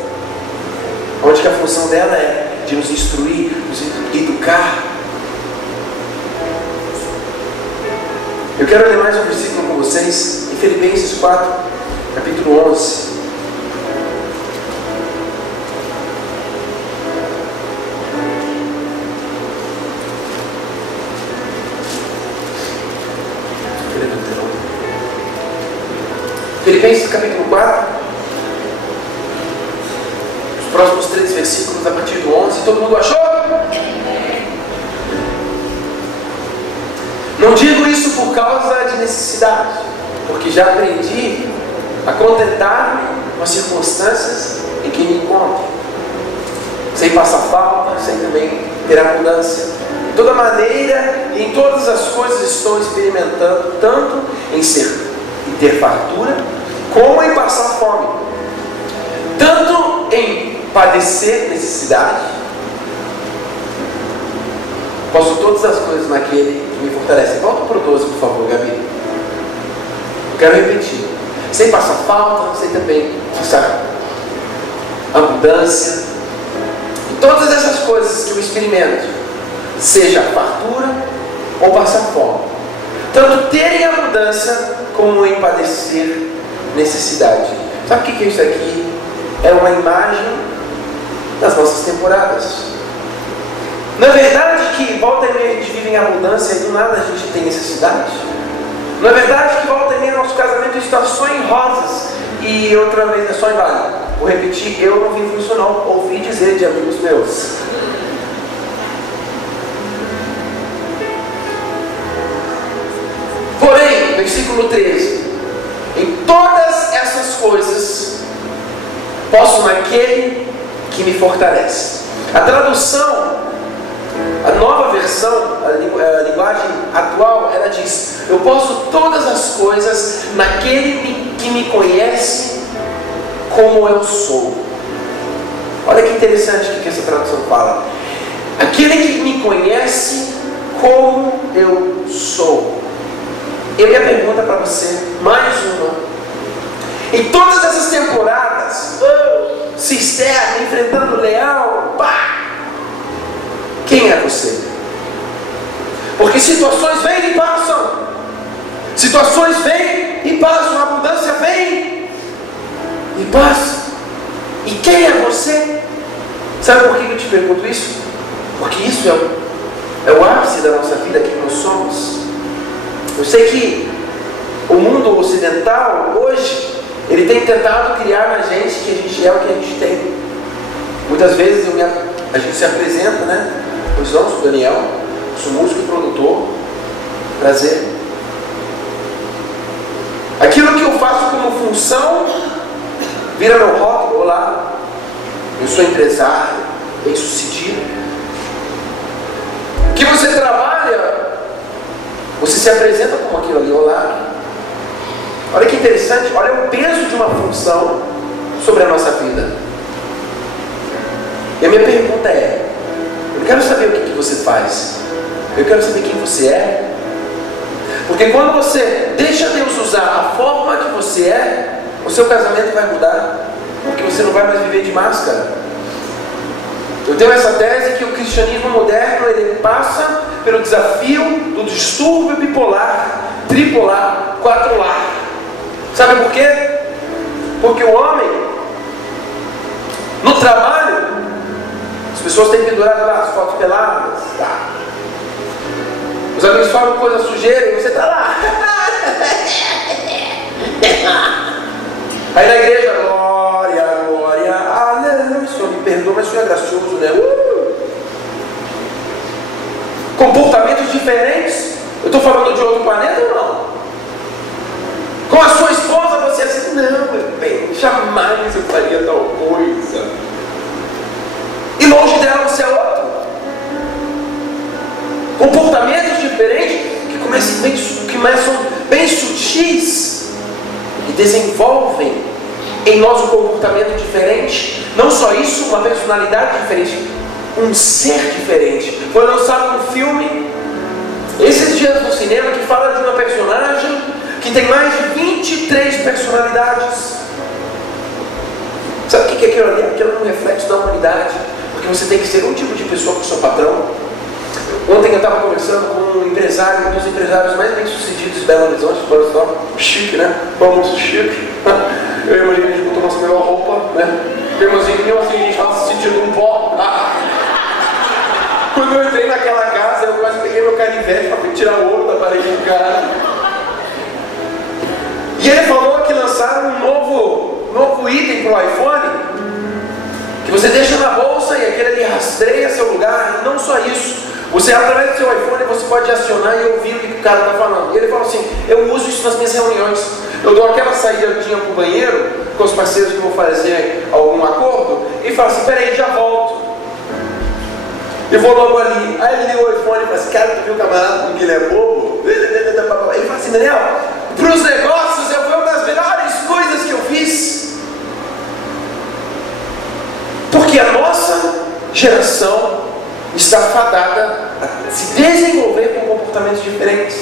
Onde que a função dela é de nos instruir, nos educar. Eu quero ler mais um versículo com vocês, em Filipenses 4, capítulo 11. Filipenses capítulo 4, os próximos 3 versículos a partir do 11. Todo mundo achou? Não digo isso por causa de necessidade, porque já aprendi a contentar-me com as circunstâncias em que me encontro, sem passar falta, sem também ter abundância. De toda maneira e em todas as coisas estou experimentando, tanto em ter fartura, como em passar fome, tanto em padecer necessidade. Posso todas as coisas naquele que me fortalece. Volta para o 12, por favor, Gabi. Eu quero repetir. Sem passar falta, sem também passar abundância. E todas essas coisas que eu experimento, seja fartura ou passar fome, tanto ter em abundância como em padecer necessidade. Sabe o que é isso aqui? É uma imagem das nossas temporadas. Não é verdade que volta e meia a gente vive em abundância e do nada a gente tem necessidade? Não é verdade que volta e meia nosso casamento está só em rosas e outra vez é só em vale? Vou repetir, eu não vivo isso não, ouvi dizer de amigos meus. Porém, versículo 13: em todas essas coisas posso naquele que me fortalece. A tradução, a nova versão, a linguagem atual, ela diz: eu posso todas as coisas naquele que me conhece como eu sou. Olha que interessante o que essa tradução fala. Aquele que me conhece como eu sou. E a minha pergunta para você, mais uma: em todas essas temporadas, cisterna, enfrentando leão, quem é você? Porque situações vêm e passam, situações vêm e passam, a abundância vem e passa. E quem é você? Sabe por que eu te pergunto isso? Porque isso é o ápice da nossa vida, que nós somos. Eu sei que o mundo ocidental hoje, ele tem tentado criar na gente que a gente é o que a gente tem. Muitas vezes a gente se apresenta, né? Pois não, sou Daniel, sou músico e produtor. Prazer. Aquilo que eu faço como função vira meu rótulo. Olá, eu sou empresário, bem-sucedido. Que você trabalha, você se apresenta como aquilo ali. Olá. Olha que interessante, olha o peso de uma função sobre a nossa vida. E a minha pergunta é: eu não quero saber o que você faz, eu quero saber quem você é. Porque quando você deixa Deus usar a forma que você é, o seu casamento vai mudar, porque você não vai mais viver de máscara. Eu tenho essa tese que o cristianismo moderno, ele passa pelo desafio do distúrbio bipolar, tripolar, quadrular. Sabe por quê? Porque o homem, no trabalho, as pessoas têm pendurado lá as fotos peladas, tá? Os amigos falam coisa sujeira e você está lá. Aí na igreja, glória, glória, aleluia, Senhor me perdoa, mas o Senhor é gracioso, né? Comportamentos diferentes. Eu estou falando de outro planeta ou não? Com a sua esposa você é assim: não, meu bem, jamais eu faria tal coisa. E longe dela você é outro. Comportamentos diferentes que começam bem sutis e desenvolvem em nós um comportamento diferente. Não só isso, uma personalidade diferente, um ser diferente. Foi lançado um filme esses dias no cinema que fala de uma personagem que tem mais de 23 personalidades. Sabe o que é aquilo ali? Aquilo é um reflexo da humanidade, porque você tem que ser um tipo de pessoa com o seu patrão. Ontem eu estava conversando com um empresário, um dos empresários mais bem sucedidos de Belo Horizonte. Olha só, chique, né? Vamos, chique. Eu imagino, a gente botou nossa melhor roupa, né? Eu imagino assim, a gente estava se sentindo um pó. Quando eu entrei naquela casa, eu quase peguei meu canivete para tirar o ouro da parede do cara. E ele falou que lançaram um novo item para o iPhone, que você deixa na bolsa e aquele ali rastreia seu lugar. E não só isso, Você, através do seu iPhone, você pode acionar e ouvir o que o cara está falando. E ele fala assim: eu uso isso nas minhas reuniões. Eu dou aquela saídinha para o banheiro com os parceiros que vou fazer algum acordo e falo assim: peraí, já volto. Eu vou logo ali. Aí ele liga o iPhone e fala assim: cara, tu viu o camarada porque ele é bobo? Ele fala assim: Daniel, para os negócios foi uma das melhores coisas que eu fiz. Porque a nossa geração está fadada a se desenvolver com comportamentos diferentes.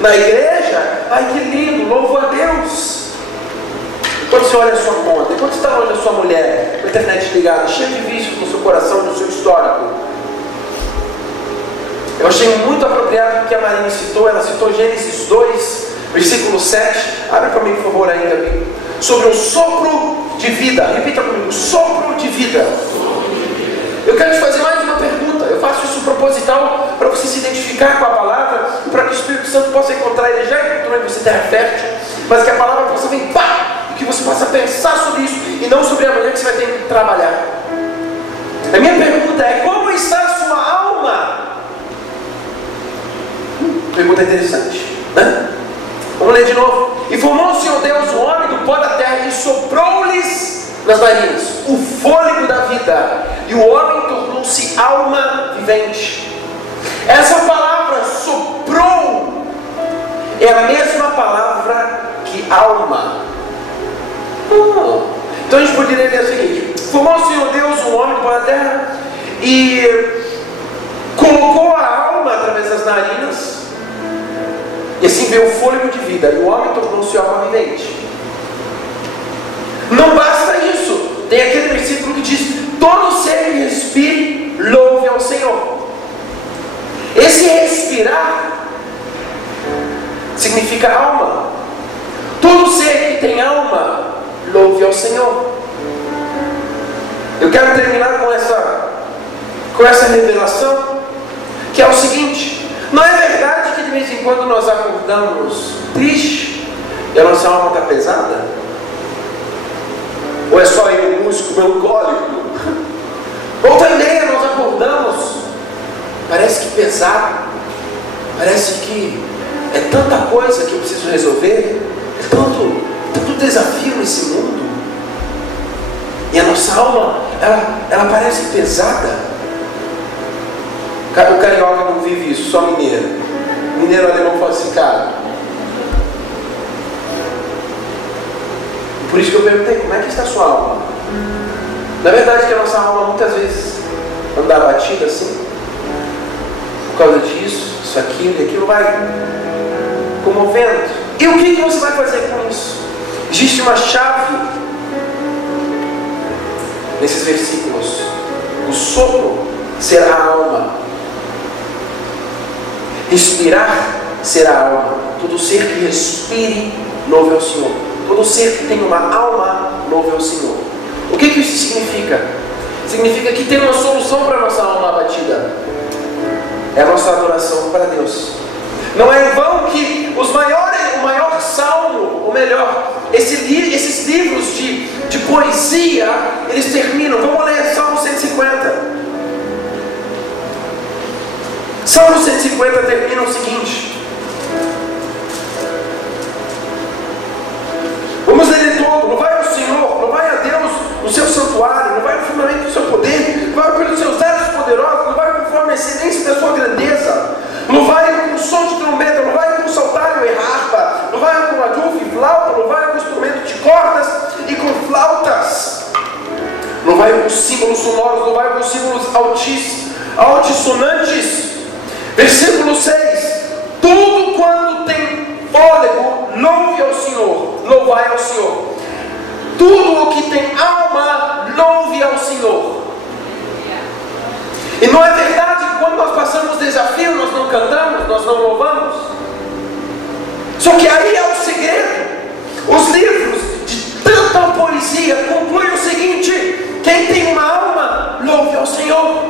Na igreja, ai que lindo, louvo a Deus. Quando você olha a sua conta, quando você está longe da sua mulher, com a internet ligada, cheia de vícios no seu coração, no seu histórico, eu achei muito apropriado o que a Marina citou. Ela citou Gênesis 2, versículo 7. Abre para mim, por favor, ainda bem. Sobre o sopro de vida. Repita comigo: sopro de vida. Eu quero te fazer mais uma pergunta. Eu faço isso proposital para você se identificar com a palavra e para que o Espírito Santo possa encontrar. Ele já encontrou em você terra fértil, mas que a palavra possa vir, pá, e que você possa pensar sobre isso e não sobre amanhã que você vai ter que trabalhar. A minha pergunta é: como está a sua alma? Pergunta interessante, né? Vamos ler de novo. E formou o Senhor Deus o homem do pó da terra e soprou-lhes nas narinas o fôlego da vida, e o homem tornou-se alma vivente. Essa palavra soprou é a mesma palavra que alma. Então a gente poderia ler o seguinte: formou o Senhor Deus o homem do pó da terra e colocou a alma através das narinas, e assim veio o fôlego de vida, e o homem tornou-se alma vivente. Não basta isso. Tem aquele versículo que diz: todo ser que respire, louve ao Senhor. Esse respirar significa alma. Todo ser que tem alma, louve ao Senhor. Eu quero terminar com essa revelação, que é o seguinte: não é verdade que de vez em quando nós acordamos triste e a nossa alma está pesada? Ou é só eu, músico melancólico? Outra ideia, nós acordamos, parece que pesado, parece que é tanta coisa que eu preciso resolver, é tanto desafio nesse mundo, e a nossa alma, ela parece pesada. O carioca não vive isso, só mineiro. Mineiro alemão falsificado. Por isso que eu perguntei: como é que está a sua alma? Na verdade, que a nossa alma muitas vezes anda abatida assim, por causa disso, isso, aquilo e aquilo, vai comovendo. E o que você vai fazer com isso? Existe uma chave nesses versículos: o sopro será a alma, respirar será a alma. Todo ser que respire, louve ao Senhor. Todo ser que tem uma alma, louve ao Senhor. O que isso significa? Significa que tem uma solução para a nossa alma abatida. É a nossa adoração para Deus. Não é em vão que o maior salmo, ou melhor, esses livros de poesia, eles terminam. Vamos ler Salmo 150. Salmo 150 termina o seguinte. Vamos ler ele todo. Louvai ao Senhor, louvai a Deus no seu santuário, louvai no firmamento do seu poder, louvai pelos seus atos poderosos, louvai conforme a excelência da sua grandeza, louvai com som de trombeta, louvai com saltário e harpa, louvai com adufo e flauta, louvai com instrumento de cordas e com flautas, louvai com símbolos sonoros, louvai com símbolos altissonantes. Versículo 6: tudo quanto tem fôlego, louve ao Senhor, louvai ao Senhor. Tudo o que tem alma, louve ao Senhor. E não é verdade que quando nós passamos desafio, nós não cantamos, nós não louvamos? Só que aí é o segredo. Os livros de tanta poesia concluem o seguinte: quem tem uma alma, louve ao Senhor.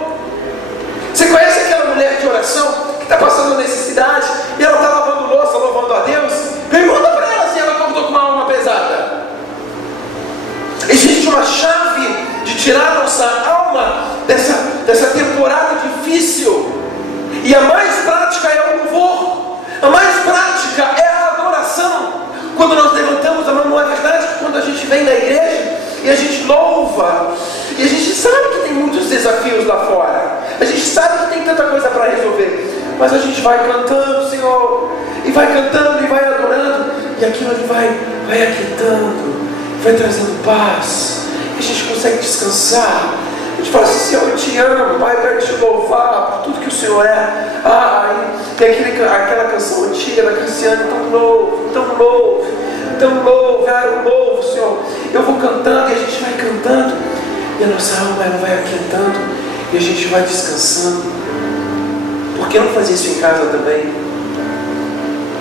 Você conhece aquela mulher de oração que está passando necessidade e ela está lavando louça, louvando a Deus? Pergunta para ela se ela acordou com uma alma pesada. Existe uma chave de tirar nossa alma dessa temporada difícil. E a mais prática é o louvor. A mais prática é a adoração. Quando nós levantamos a mão, não é verdade? Quando a gente vem na igreja e a gente louva, e a gente sabe que tem muitos desafios lá fora, a gente sabe que tem tanta coisa para resolver, mas a gente vai cantando, Senhor, e vai cantando e vai adorando, e aquilo ali vai aquietando, vai trazendo paz, e a gente consegue descansar. A gente fala assim: Senhor, eu te amo, Pai, eu quero te louvar por tudo que o Senhor é. Tem aquela canção antiga da Cassiane: tão louvo, tão louvo, tão louvo, eu louvo, Senhor. Eu vou cantando e a gente vai cantando, e a nossa alma ela vai aquietando, e a gente vai descansando. Por que não fazer isso em casa também?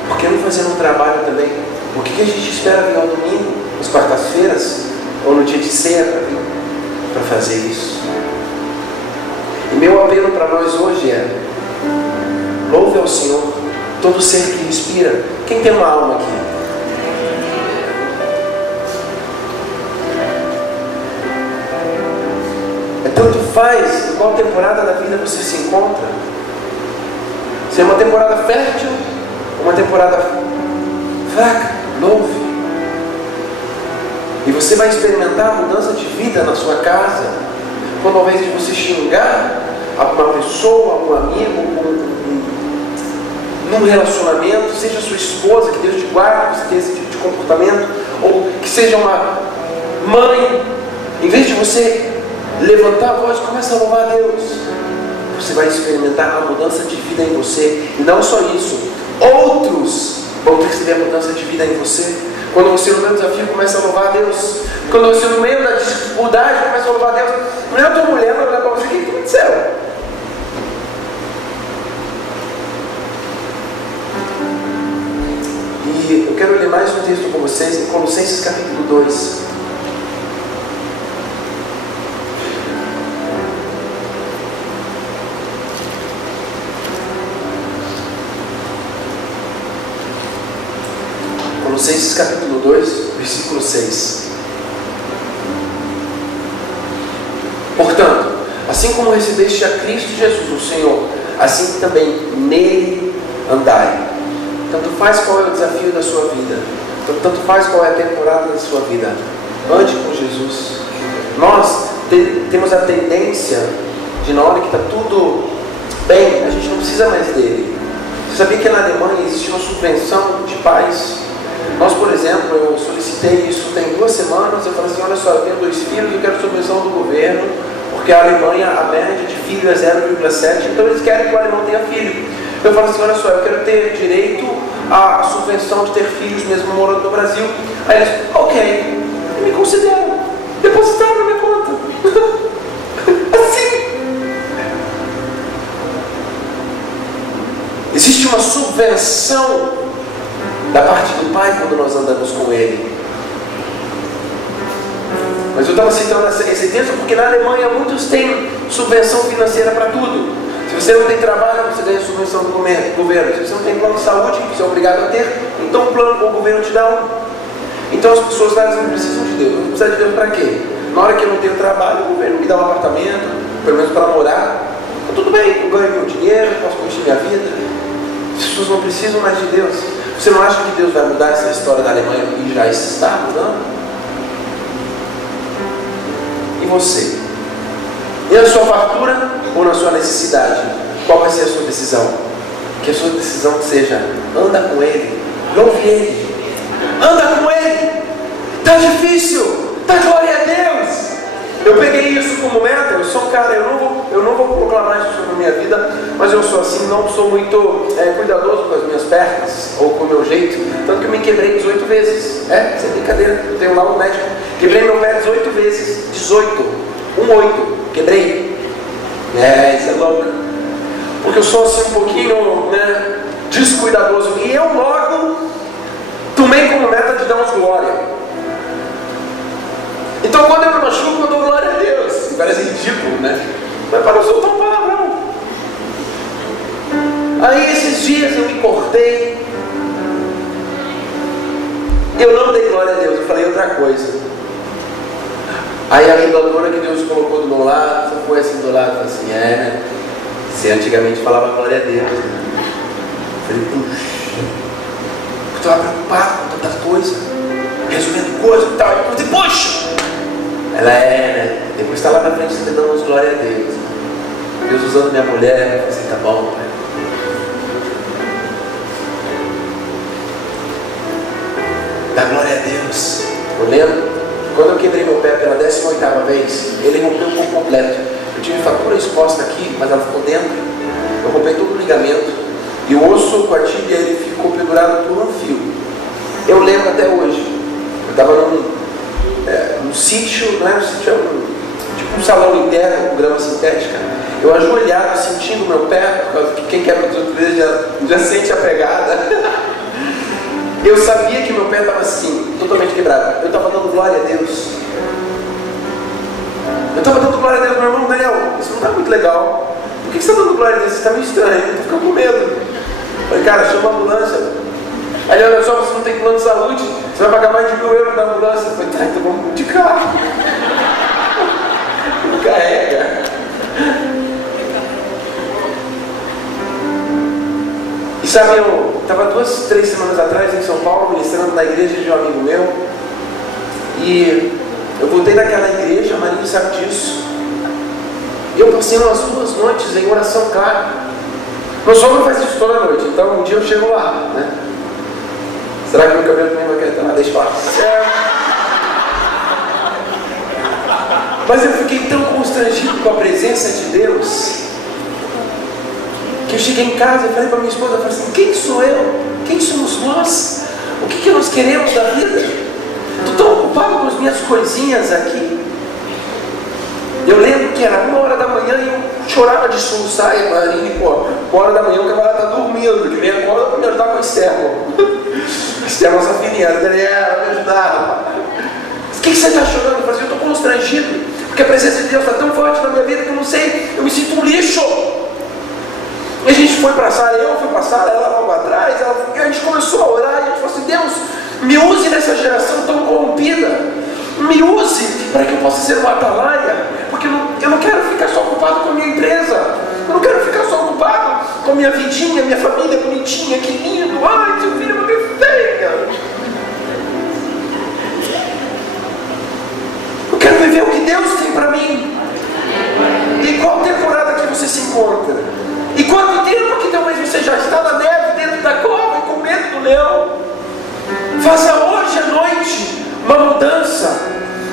Por que não fazer no trabalho também? Por que a gente espera vir ao domingo, nas quartas-feiras, ou no dia de ceia para fazer isso? E meu apelo para nós hoje é: louve ao Senhor todo ser que respira. Quem tem uma alma aqui? Tanto faz em qual temporada da vida você se encontra. Se é uma temporada fértil, uma temporada fraca, louve. E você vai experimentar a mudança de vida na sua casa, quando ao invés de você xingar uma pessoa, um amigo, num relacionamento, seja sua esposa, que Deus te guarde, você tenha esse tipo de comportamento, ou que seja uma mãe, em vez de você levantar a voz, começa a louvar a Deus, você vai experimentar a mudança de vida em você. E não só isso, outros vão perceber a mudança de vida em você. Quando você no meio do desafio começa a louvar a Deus, quando você no meio da dificuldade começa a louvar a Deus, não é a tua mulher vai olhar para você: o que aconteceu? E eu quero ler mais um texto com vocês em Colossenses capítulo 2. Colossenses capítulo 2, versículo 6. Portanto, assim como recebeste a Cristo Jesus, o Senhor, assim também nele andai. Tanto faz qual é o desafio da sua vida, tanto faz qual é a temporada da sua vida, ande com Jesus. Nós temos a tendência de, na hora que está tudo bem, a gente não precisa mais dele. Você sabia que na Alemanha existe uma subvenção de pais? Nós, por exemplo, eu solicitei isso tem 2 semanas. Eu falei assim: olha só, eu tenho 2 filhos, eu quero subvenção do governo, porque a Alemanha, a média de filho é 0,7, então eles querem que o alemão tenha filho. Eu falei assim: olha só, eu quero ter direito à subvenção de ter filhos mesmo morando no Brasil. Aí eles: ok, e me consideram, depositaram na minha conta. Assim. Existe uma subvenção da parte do Pai quando nós andamos com Ele. Mas eu estava citando esse texto porque na Alemanha muitos têm subvenção financeira para tudo. Se você não tem trabalho, você ganha subvenção do governo. Se você não tem plano de saúde, você é obrigado a ter, então o governo te dá um. Então as pessoas lá não precisam de Deus. Não precisa de Deus para quê? Na hora que eu não tenho trabalho, o governo me dá um apartamento, pelo menos para morar. Então, tudo bem, eu ganho meu dinheiro, posso curtir minha vida. As pessoas não precisam mais de Deus. Você não acha que Deus vai mudar essa história da Alemanha e já está mudando? E você? E na sua fartura ou na sua necessidade? Qual vai ser a sua decisão? Que a sua decisão seja: anda com Ele, louve Ele, anda com Ele. Está difícil, dá glória a Deus. Eu peguei isso como meta. Eu sou um cara, eu não vou proclamar isso sobre a minha vida, mas eu sou assim, não sou muito cuidadoso com as minhas pernas ou com o meu jeito, tanto que eu me quebrei 18 vezes. Sem brincadeira, eu tenho lá um médico, quebrei meu pé 18 vezes, 18, 8, quebrei. Isso é louco, porque eu sou assim um pouquinho descuidadoso, e eu logo tomei como meta de dar uns glória. Então quando eu me machuco, eu dou glória a Deus. Parece ridículo, né? Mas para não soltar um palavrão. Aí esses dias eu me cortei, eu não dei glória a Deus, eu falei outra coisa. Aí a ajudadora que Deus colocou do meu lado foi assim do lado, assim: né? Você antigamente falava glória a Deus, né? Eu falei, puxa, eu estava preocupado com tanta coisa, resolvendo coisa e tal. Eu falei, puxa! Ela né? Depois está lá na frente você dando uns glória a Deus. Deus usando minha mulher, eu falei assim, tá bom, pai. Dá glória a Deus. Eu lembro, quando eu quebrei meu pé pela 18ª vez, ele rompeu por completo. Eu tive fratura exposta aqui, mas ela ficou dentro. Eu rompei todo o ligamento. E o osso com a tíbia, ele ficou pendurado por um fio. Eu lembro até hoje. Eu estava num sítio, não é um sítio, tipo um salão interno com grama sintética. Eu ajoelhado, sentindo o meu pé, por causa que quem quebra os outros já sente a pegada. Eu sabia que meu pé estava assim, totalmente quebrado. Eu estava dando glória a Deus. Eu estava dando glória a Deus, meu irmão Daniel. Isso não está muito legal. Por que você está dando glória a Deus? Isso está meio estranho. Eu estou ficando com medo. Eu falei, cara, chama a ambulância. Aí, olha só, você não tem plano de saúde. Você vai pagar mais de 1.000 euros na ambulância. Eu falei, tá, então vamos de carro. Carrega. E sabe, eu estava 2, 3 semanas atrás em São Paulo, ministrando na igreja de um amigo meu. E eu voltei daquela igreja, a Marinho sabe disso. E eu passei umas 2 noites em oração clara. Meu sogro faz isso toda noite, então um dia eu chego lá, né? Será que meu cabelo também vai querer estar lá? Deixa eu falar. Mas eu fiquei tão constrangido com a presença de Deus, que eu cheguei em casa e falei para minha esposa, eu falei assim, quem sou eu? Quem somos nós? O que nós queremos da vida? Estou tão ocupado com as minhas coisinhas aqui. Eu lembro que era 1h da manhã e eu chorava de soluçar, e a Marine, pô, 1h da manhã o camarada está dormindo, que vem agora para me ajudar com a Esther. A Esther, nossa filhinha, Daniela, me ajudava. O que você está chorando? Eu falei assim, eu estou constrangido, porque a presença de Deus está tão forte na minha vida que eu não sei, eu me sinto um lixo. E a gente foi para a sala, eu fui para a sala, ela foi para trás, e a gente começou a orar, e a gente falou assim, Deus, me use nessa geração tão corrompida, me use para que eu possa ser uma atalaia, porque eu não quero ficar só ocupado com a minha empresa, eu não quero ficar só ocupado com a minha vidinha, minha família bonitinha, que lindo, ai, seu filho é uma feia. Eu quero viver o que Deus tem para mim. E qual temporada que você se encontra? E quanto tempo que talvez você já está na neve, dentro da cova e com medo do leão? Faça hoje à noite uma mudança.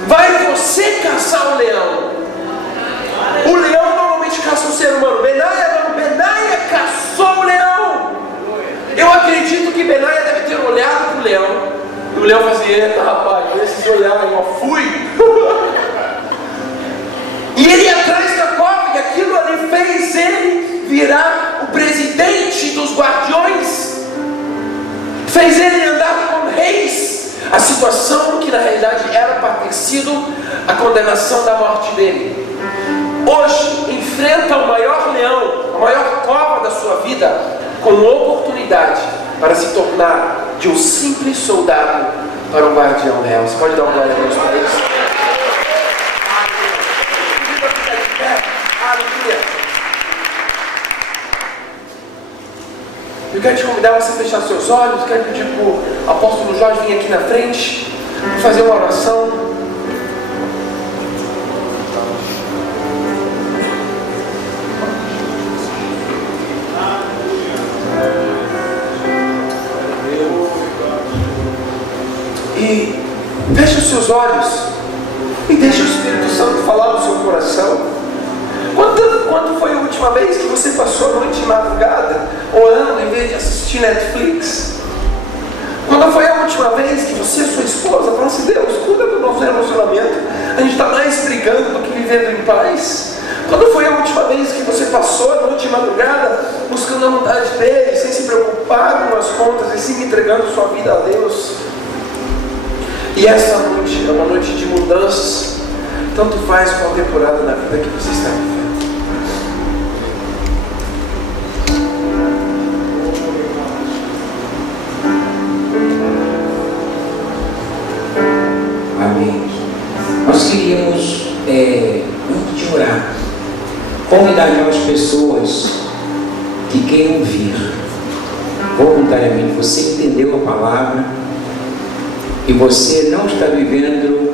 Vai você caçar o leão. O leão normalmente caça o ser humano. Benaia caçou o leão. Eu acredito que Benaia deve ter olhado para o leão. E o leão fazia, eita rapaz, esses olharam, eu fui. E ele ia atrás da cova, e aquilo ali fez ele virar o presidente dos guardiões, fez ele andar com reis. A situação que na realidade era para ter sido a condenação da morte dele, hoje enfrenta o maior leão, a maior cova da sua vida, com oportunidade para se tornar de um simples soldado para um guardião real. Você pode dar uma glória a Deus para isso? Eu quero te convidar a você fechar seus olhos. Quero pedir para o apóstolo Jorge vir aqui na frente fazer uma oração. E feche os seus olhos e deixe o Espírito Santo falar no seu coração. Quando foi a última vez que você passou a noite de madrugada orando em vez de assistir Netflix? Quando foi a última vez que você e sua esposa falaram assim, Deus, cuida do nosso relacionamento, a gente está mais brigando do que vivendo em paz? Quando foi a última vez que você passou a noite de madrugada buscando a vontade dele, sem se preocupar com as contas e sim entregando sua vida a Deus? E essa noite é uma noite de mudanças, tanto faz qual temporada na vida que você está vivendo. Amém. Nós queríamos, antes de orar, convidar aquelas pessoas que queiram vir. Voluntariamente, você entendeu a palavra e você não está vivendo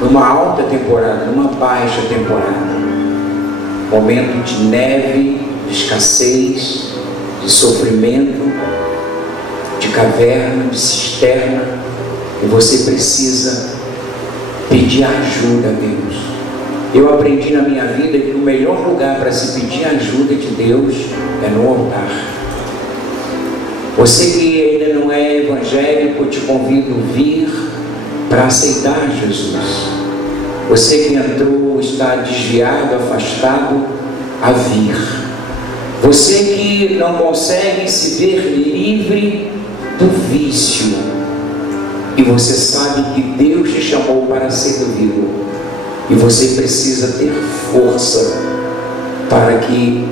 numa alta temporada, numa baixa temporada. Momento de neve, de escassez, de sofrimento, de caverna, de cisterna, e você precisa pedir ajuda a Deus. Eu aprendi na minha vida que o melhor lugar para se pedir ajuda de Deus é no altar. Você que ainda não é evangélico, eu te convido a vir para aceitar Jesus. Você que entrou, está desviado, afastado, a vir. Você que não consegue se ver livre do vício, e você sabe que Deus te chamou para servi-lo, e você precisa ter força para que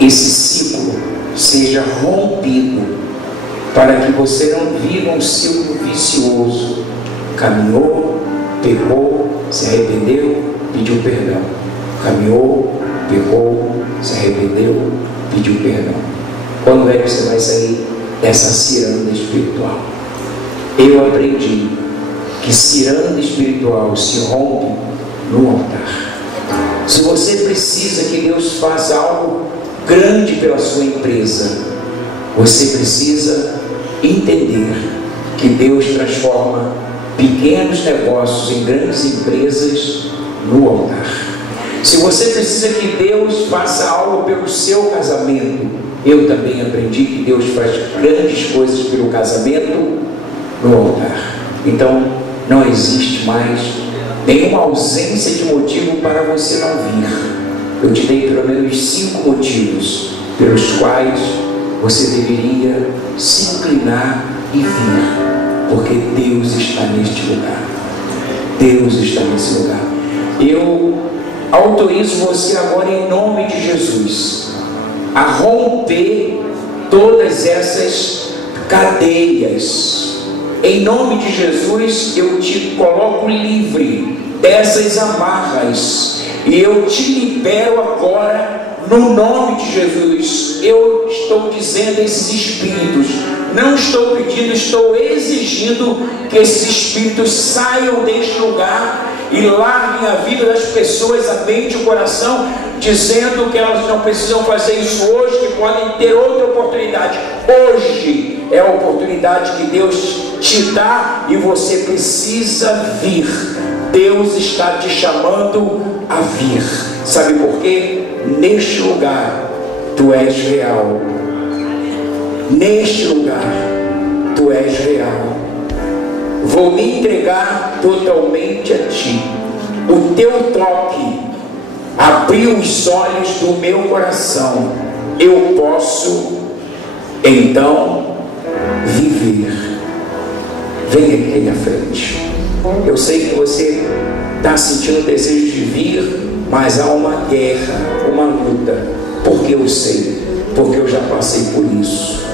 esse ciclo seja rompido, para que você não viva um ciclo vicioso. Caminhou, pecou, se arrependeu, pediu perdão. Caminhou, pecou, se arrependeu, pediu perdão. Quando é que você vai sair dessa ciranda espiritual? Eu aprendi que ciranda espiritual se rompe no altar. Se você precisa que Deus faça algo grande pela sua empresa, você precisa entender que Deus transforma pequenos negócios em grandes empresas no altar. Se você precisa que Deus faça algo pelo seu casamento, eu também aprendi que Deus faz grandes coisas pelo casamento no altar. Então não existe mais nenhuma ausência de motivo para você não vir. Eu te dei pelo menos 5 motivos pelos quais você deveria se inclinar e vir, porque Deus está neste lugar. Deus está nesse lugar. Eu autorizo você agora, em nome de Jesus, a romper todas essas cadeias. Em nome de Jesus, eu te coloco livre dessas amarras, e eu te libero agora no nome de Jesus. Eu estou dizendo a esses espíritos, não estou pedindo, estou exigindo que esses espíritos saiam deste lugar e larguem a vida das pessoas, a mente e o coração, dizendo que elas não precisam fazer isso hoje, que podem ter outra oportunidade. Hoje é a oportunidade que Deus te dá, e você precisa vir. Deus está te chamando a vir. Sabe por quê? Neste lugar tu és real. Neste lugar tu és real. Vou me entregar totalmente a ti. O teu toque abriu os olhos do meu coração. Eu posso então viver. Venha aqui à frente. Eu sei que você está sentindo o desejo de vir, mas há uma guerra, uma luta. Porque eu sei, porque eu já passei por isso.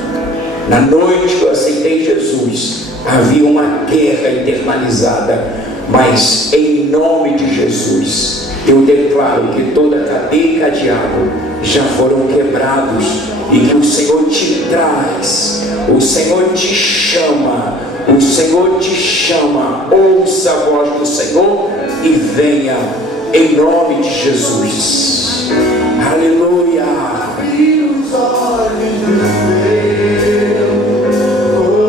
Na noite que eu aceitei Jesus, havia uma guerra internalizada, mas em nome de Jesus eu declaro que toda cadeia e cadeado já foram quebrados, e que o Senhor te traz, o Senhor te chama, o Senhor te chama. Ouça a voz do Senhor e venha em nome de Jesus. Aleluia. Abri os olhos do meu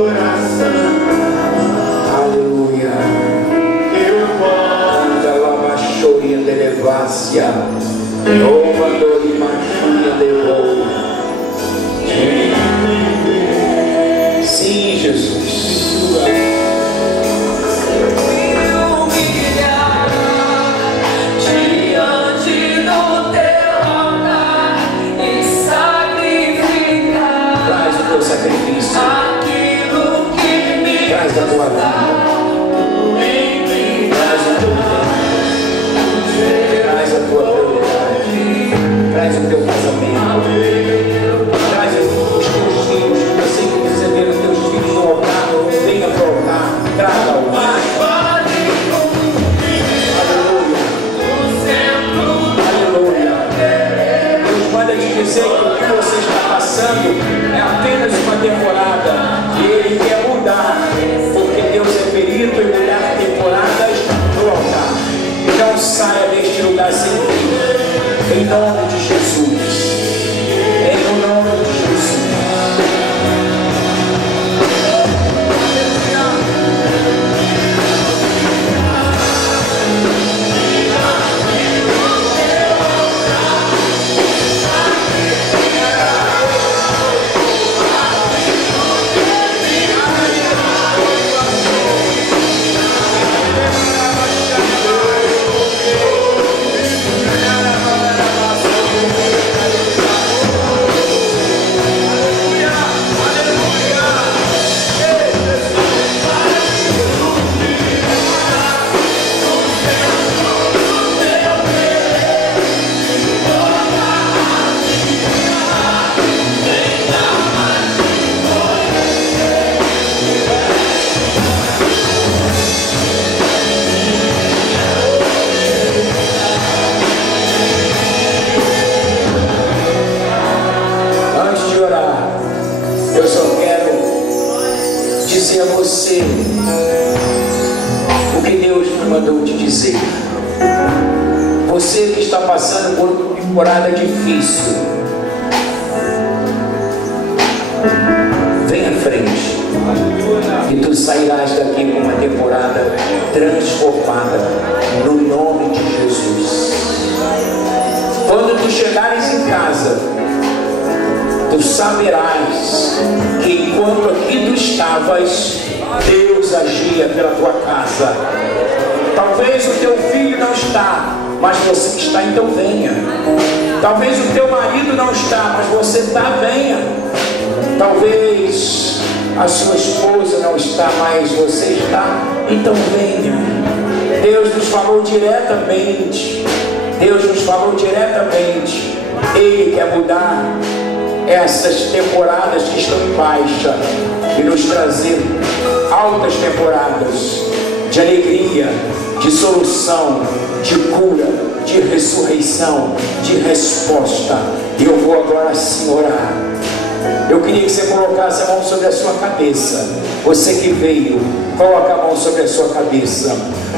coração. Aleluia. Eu posso lavar chorinha de levácia. Uma dor e machinha de voo. Sim, Jesus. Diante do teu altar. sei que o que você está passando é apenas uma temporada e Ele quer mudar, porque Deus é perito em mudar temporadas no altar. Não saia deste lugar sem fim, em nome de Jesus. Em nome de Jesus. O que Deus me mandou te dizer. Você que está passando por uma temporada difícil, vem à frente e tu sairás daqui com uma temporada transformada no nome de Jesus. Quando tu chegares em casa, tu saberás que enquanto aqui tu estavas, Deus agia pela tua casa. Talvez o teu filho não está, mas você está, então venha. Talvez o teu marido não está, mas você está, venha. Talvez a sua esposa não está, mas você está, então venha. Deus nos falou diretamente. Deus nos falou diretamente. Ele quer mudar essas temporadas que estão em baixa e nos trazer altas temporadas de alegria, de solução, de cura, de ressurreição, de resposta. E eu vou agora sim orar. Eu queria que você colocasse a mão sobre a sua cabeça. Você que veio, coloca a mão sobre a sua cabeça.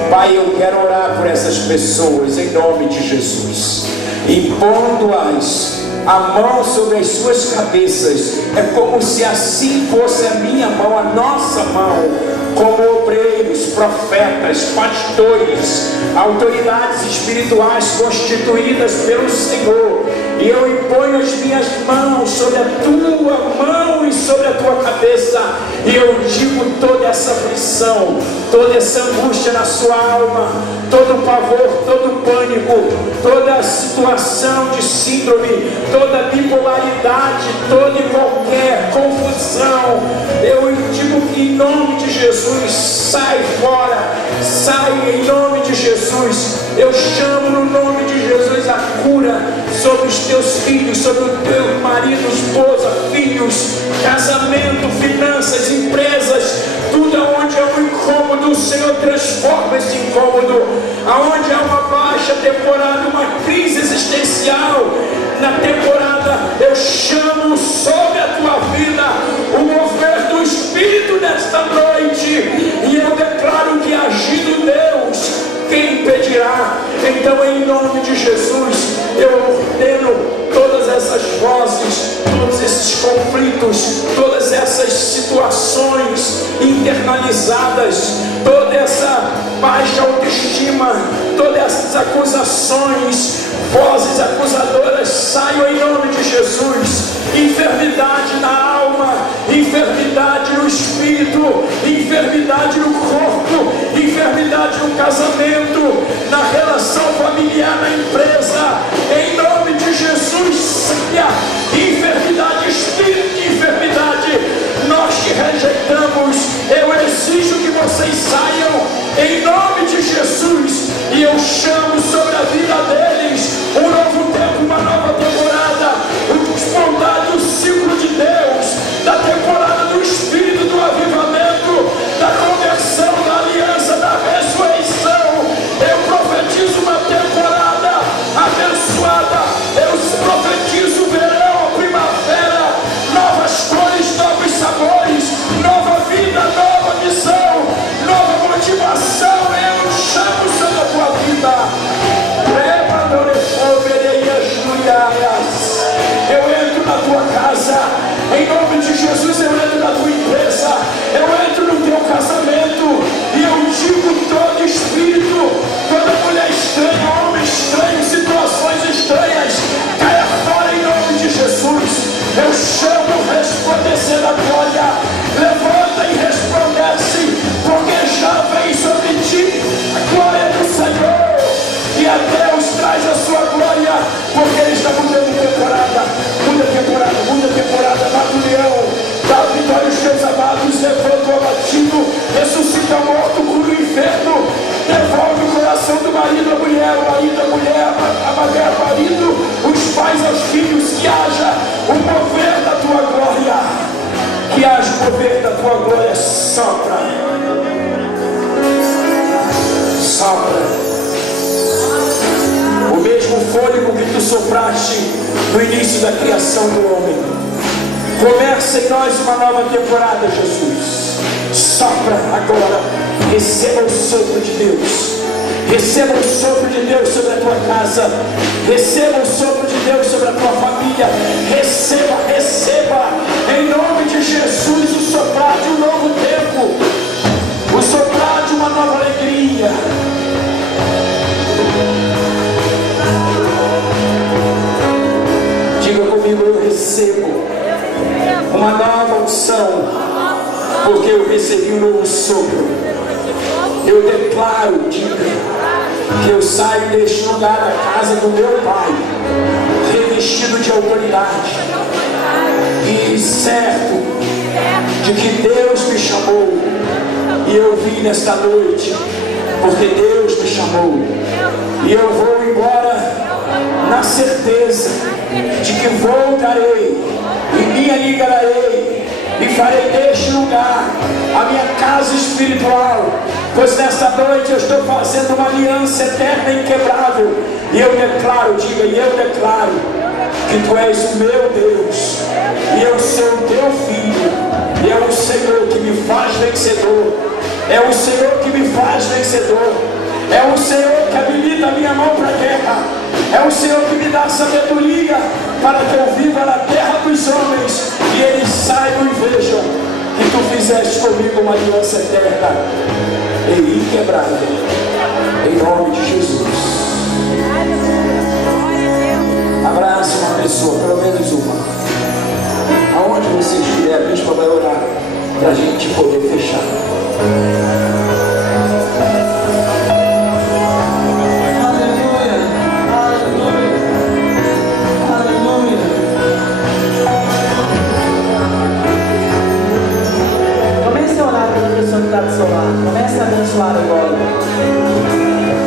Pai, eu quero orar por essas pessoas em nome de Jesus, impondo-as a mão sobre as suas cabeças. É como se assim fosse a minha mão, a nossa mão, como obreiros, profetas, pastores, autoridades espirituais constituídas pelo Senhor. E eu imponho as minhas mãos sobre a tua mão e sobre a tua cabeça, e eu digo toda essa aflição, toda essa angústia na sua alma, todo o pavor, todo o pânico, toda a situação de síndrome, toda a bipolaridade, toda e qualquer confusão, eu digo que em nome de Jesus, sai fora, sai em nome de Jesus. Eu chamo no nome de Jesus a cura sobre os teus filhos, sobre o teu marido, esposa, filhos, casamento, finanças, empresas, tudo aonde há um incômodo, o Senhor transforma esse incômodo. Aonde há uma baixa temporada, uma crise existencial na temporada, eu chamo sobre a tua vida o mover do Espírito nesta noite, e eu declaro que agindo Deus, quem impedirá? Então, em nome de Jesus, eu ordeno todas essas vozes, todos esses conflitos, todas essas situações internalizadas, toda essa baixa autoestima, todas essas acusações, vozes acusadoras, saiam em nome de Jesus. Enfermidade na alma, enfermidade no espírito, enfermidade no corpo, enfermidade no casamento, na relação familiar, na empresa, em nome de Jesus, saia. Enfermidade, espírito de enfermidade, nós te rejeitamos. Eu exijo que vocês saiam em nome de Jesus, e eu chamo sobre a vida deles um novo tempo, uma nova temporada, o despontar do ciclo de Deus, da temporada do Espírito, do avivamento, da conversão, da aliança, da ressurreição. Eu profetizo uma temporada abençoada, eu profetizo verão Em nome de Jesus, eu entro na tua empresa, eu entro no teu casamento, e eu digo: todo espírito, toda mulher estranha, homem estranho, situações estranhas, caia fora em nome de Jesus. Eu chamo resplandecendo a glória. Levanta e resplandece, porque já vem sobre ti a glória do Senhor. E a Deus traz a sua glória, porque Ele está mudando temporada. Muda temporada, mata o leão, dá vitória aos teus amados, levanta o abatido, ressuscita o morto, cura o inferno, devolve o coração do marido à mulher, o marido à mulher, a mulher ao marido, os pais aos filhos. Que haja o mover da tua glória, que haja o mover da tua glória. Sopra, o mesmo fôlego que tu sopraste no início da criação do homem. Começa em nós uma nova temporada, Jesus. Sopra agora, receba o sopro de Deus. Receba o sopro de Deus sobre a tua casa. Receba o sopro de Deus sobre a tua família. Receba, em nome de Jesus, o soprar de um novo tempo, o soprar de uma nova alegria. Diga comigo: eu recebo uma nova unção, porque eu recebi um novo sopro. Eu declaro, diga, que eu saio deste lugar da casa do meu Pai, revestido de autoridade e certo de que Deus me chamou, e eu vim nesta noite porque Deus me chamou, e eu vou embora na certeza de que voltarei e me alegrarei e farei deste lugar a minha casa espiritual, pois nesta noite eu estou fazendo uma aliança eterna e inquebrável. E eu declaro, diga, e eu declaro que tu és o meu Deus, e eu sou o teu filho, e é o Senhor que me faz vencedor, é o Senhor que me faz vencedor, é o Senhor que habilita a minha mão para a guerra, é o Senhor que me dá sabedoria para que eu viva na terra dos homens, e eles saibam e vejam que tu fizeste comigo uma aliança eterna e inquebrável, em nome de Jesus. Abraça uma pessoa, pelo menos uma. Aonde você estiver, a bispa vai orar para a gente poder fechar. Comece a abençoar agora.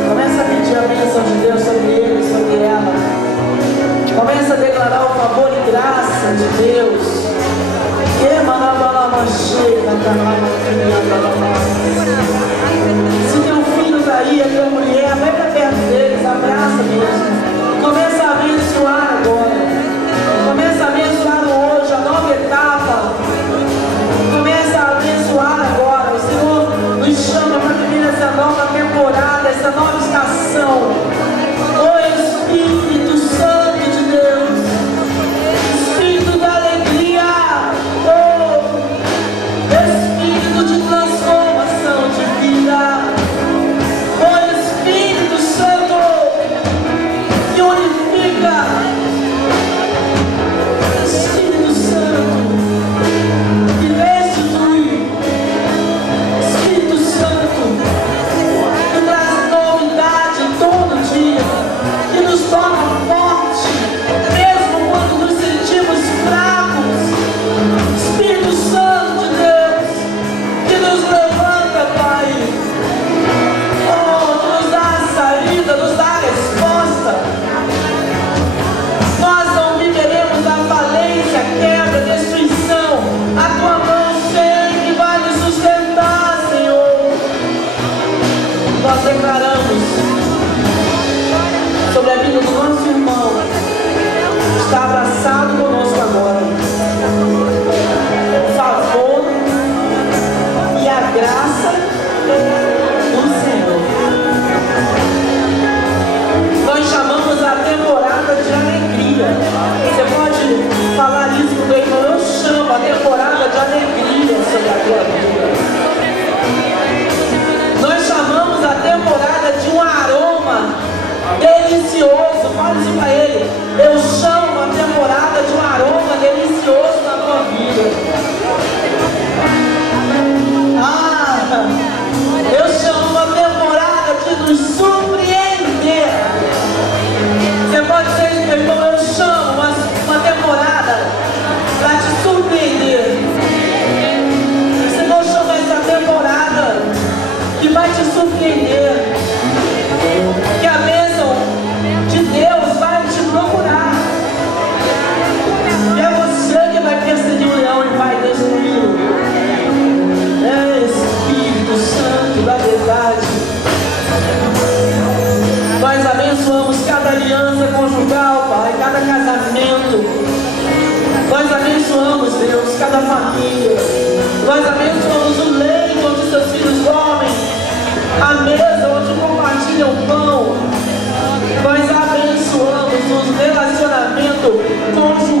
Comece a pedir a bênção de Deus sobre ele, sobre ela. Comece a declarar o favor e graça de Deus. Se tem um filho daí, a tua mulher, vai para perto deles, abraça mesmo. Comece a abençoar agora. Comece a abençoar hoje, a nova etapa. Comece a abençoar agora. O Senhor nos chama para viver essa nova temporada, essa nova estação. O Espírito Santo de Deus, Espírito da alegria, Espírito de transformação de vida, o Espírito Santo que unifica cada família. Nós abençoamos o leito onde seus filhos dormem, a mesa onde compartilham o pão. Nós abençoamos os relacionamentos conjugais.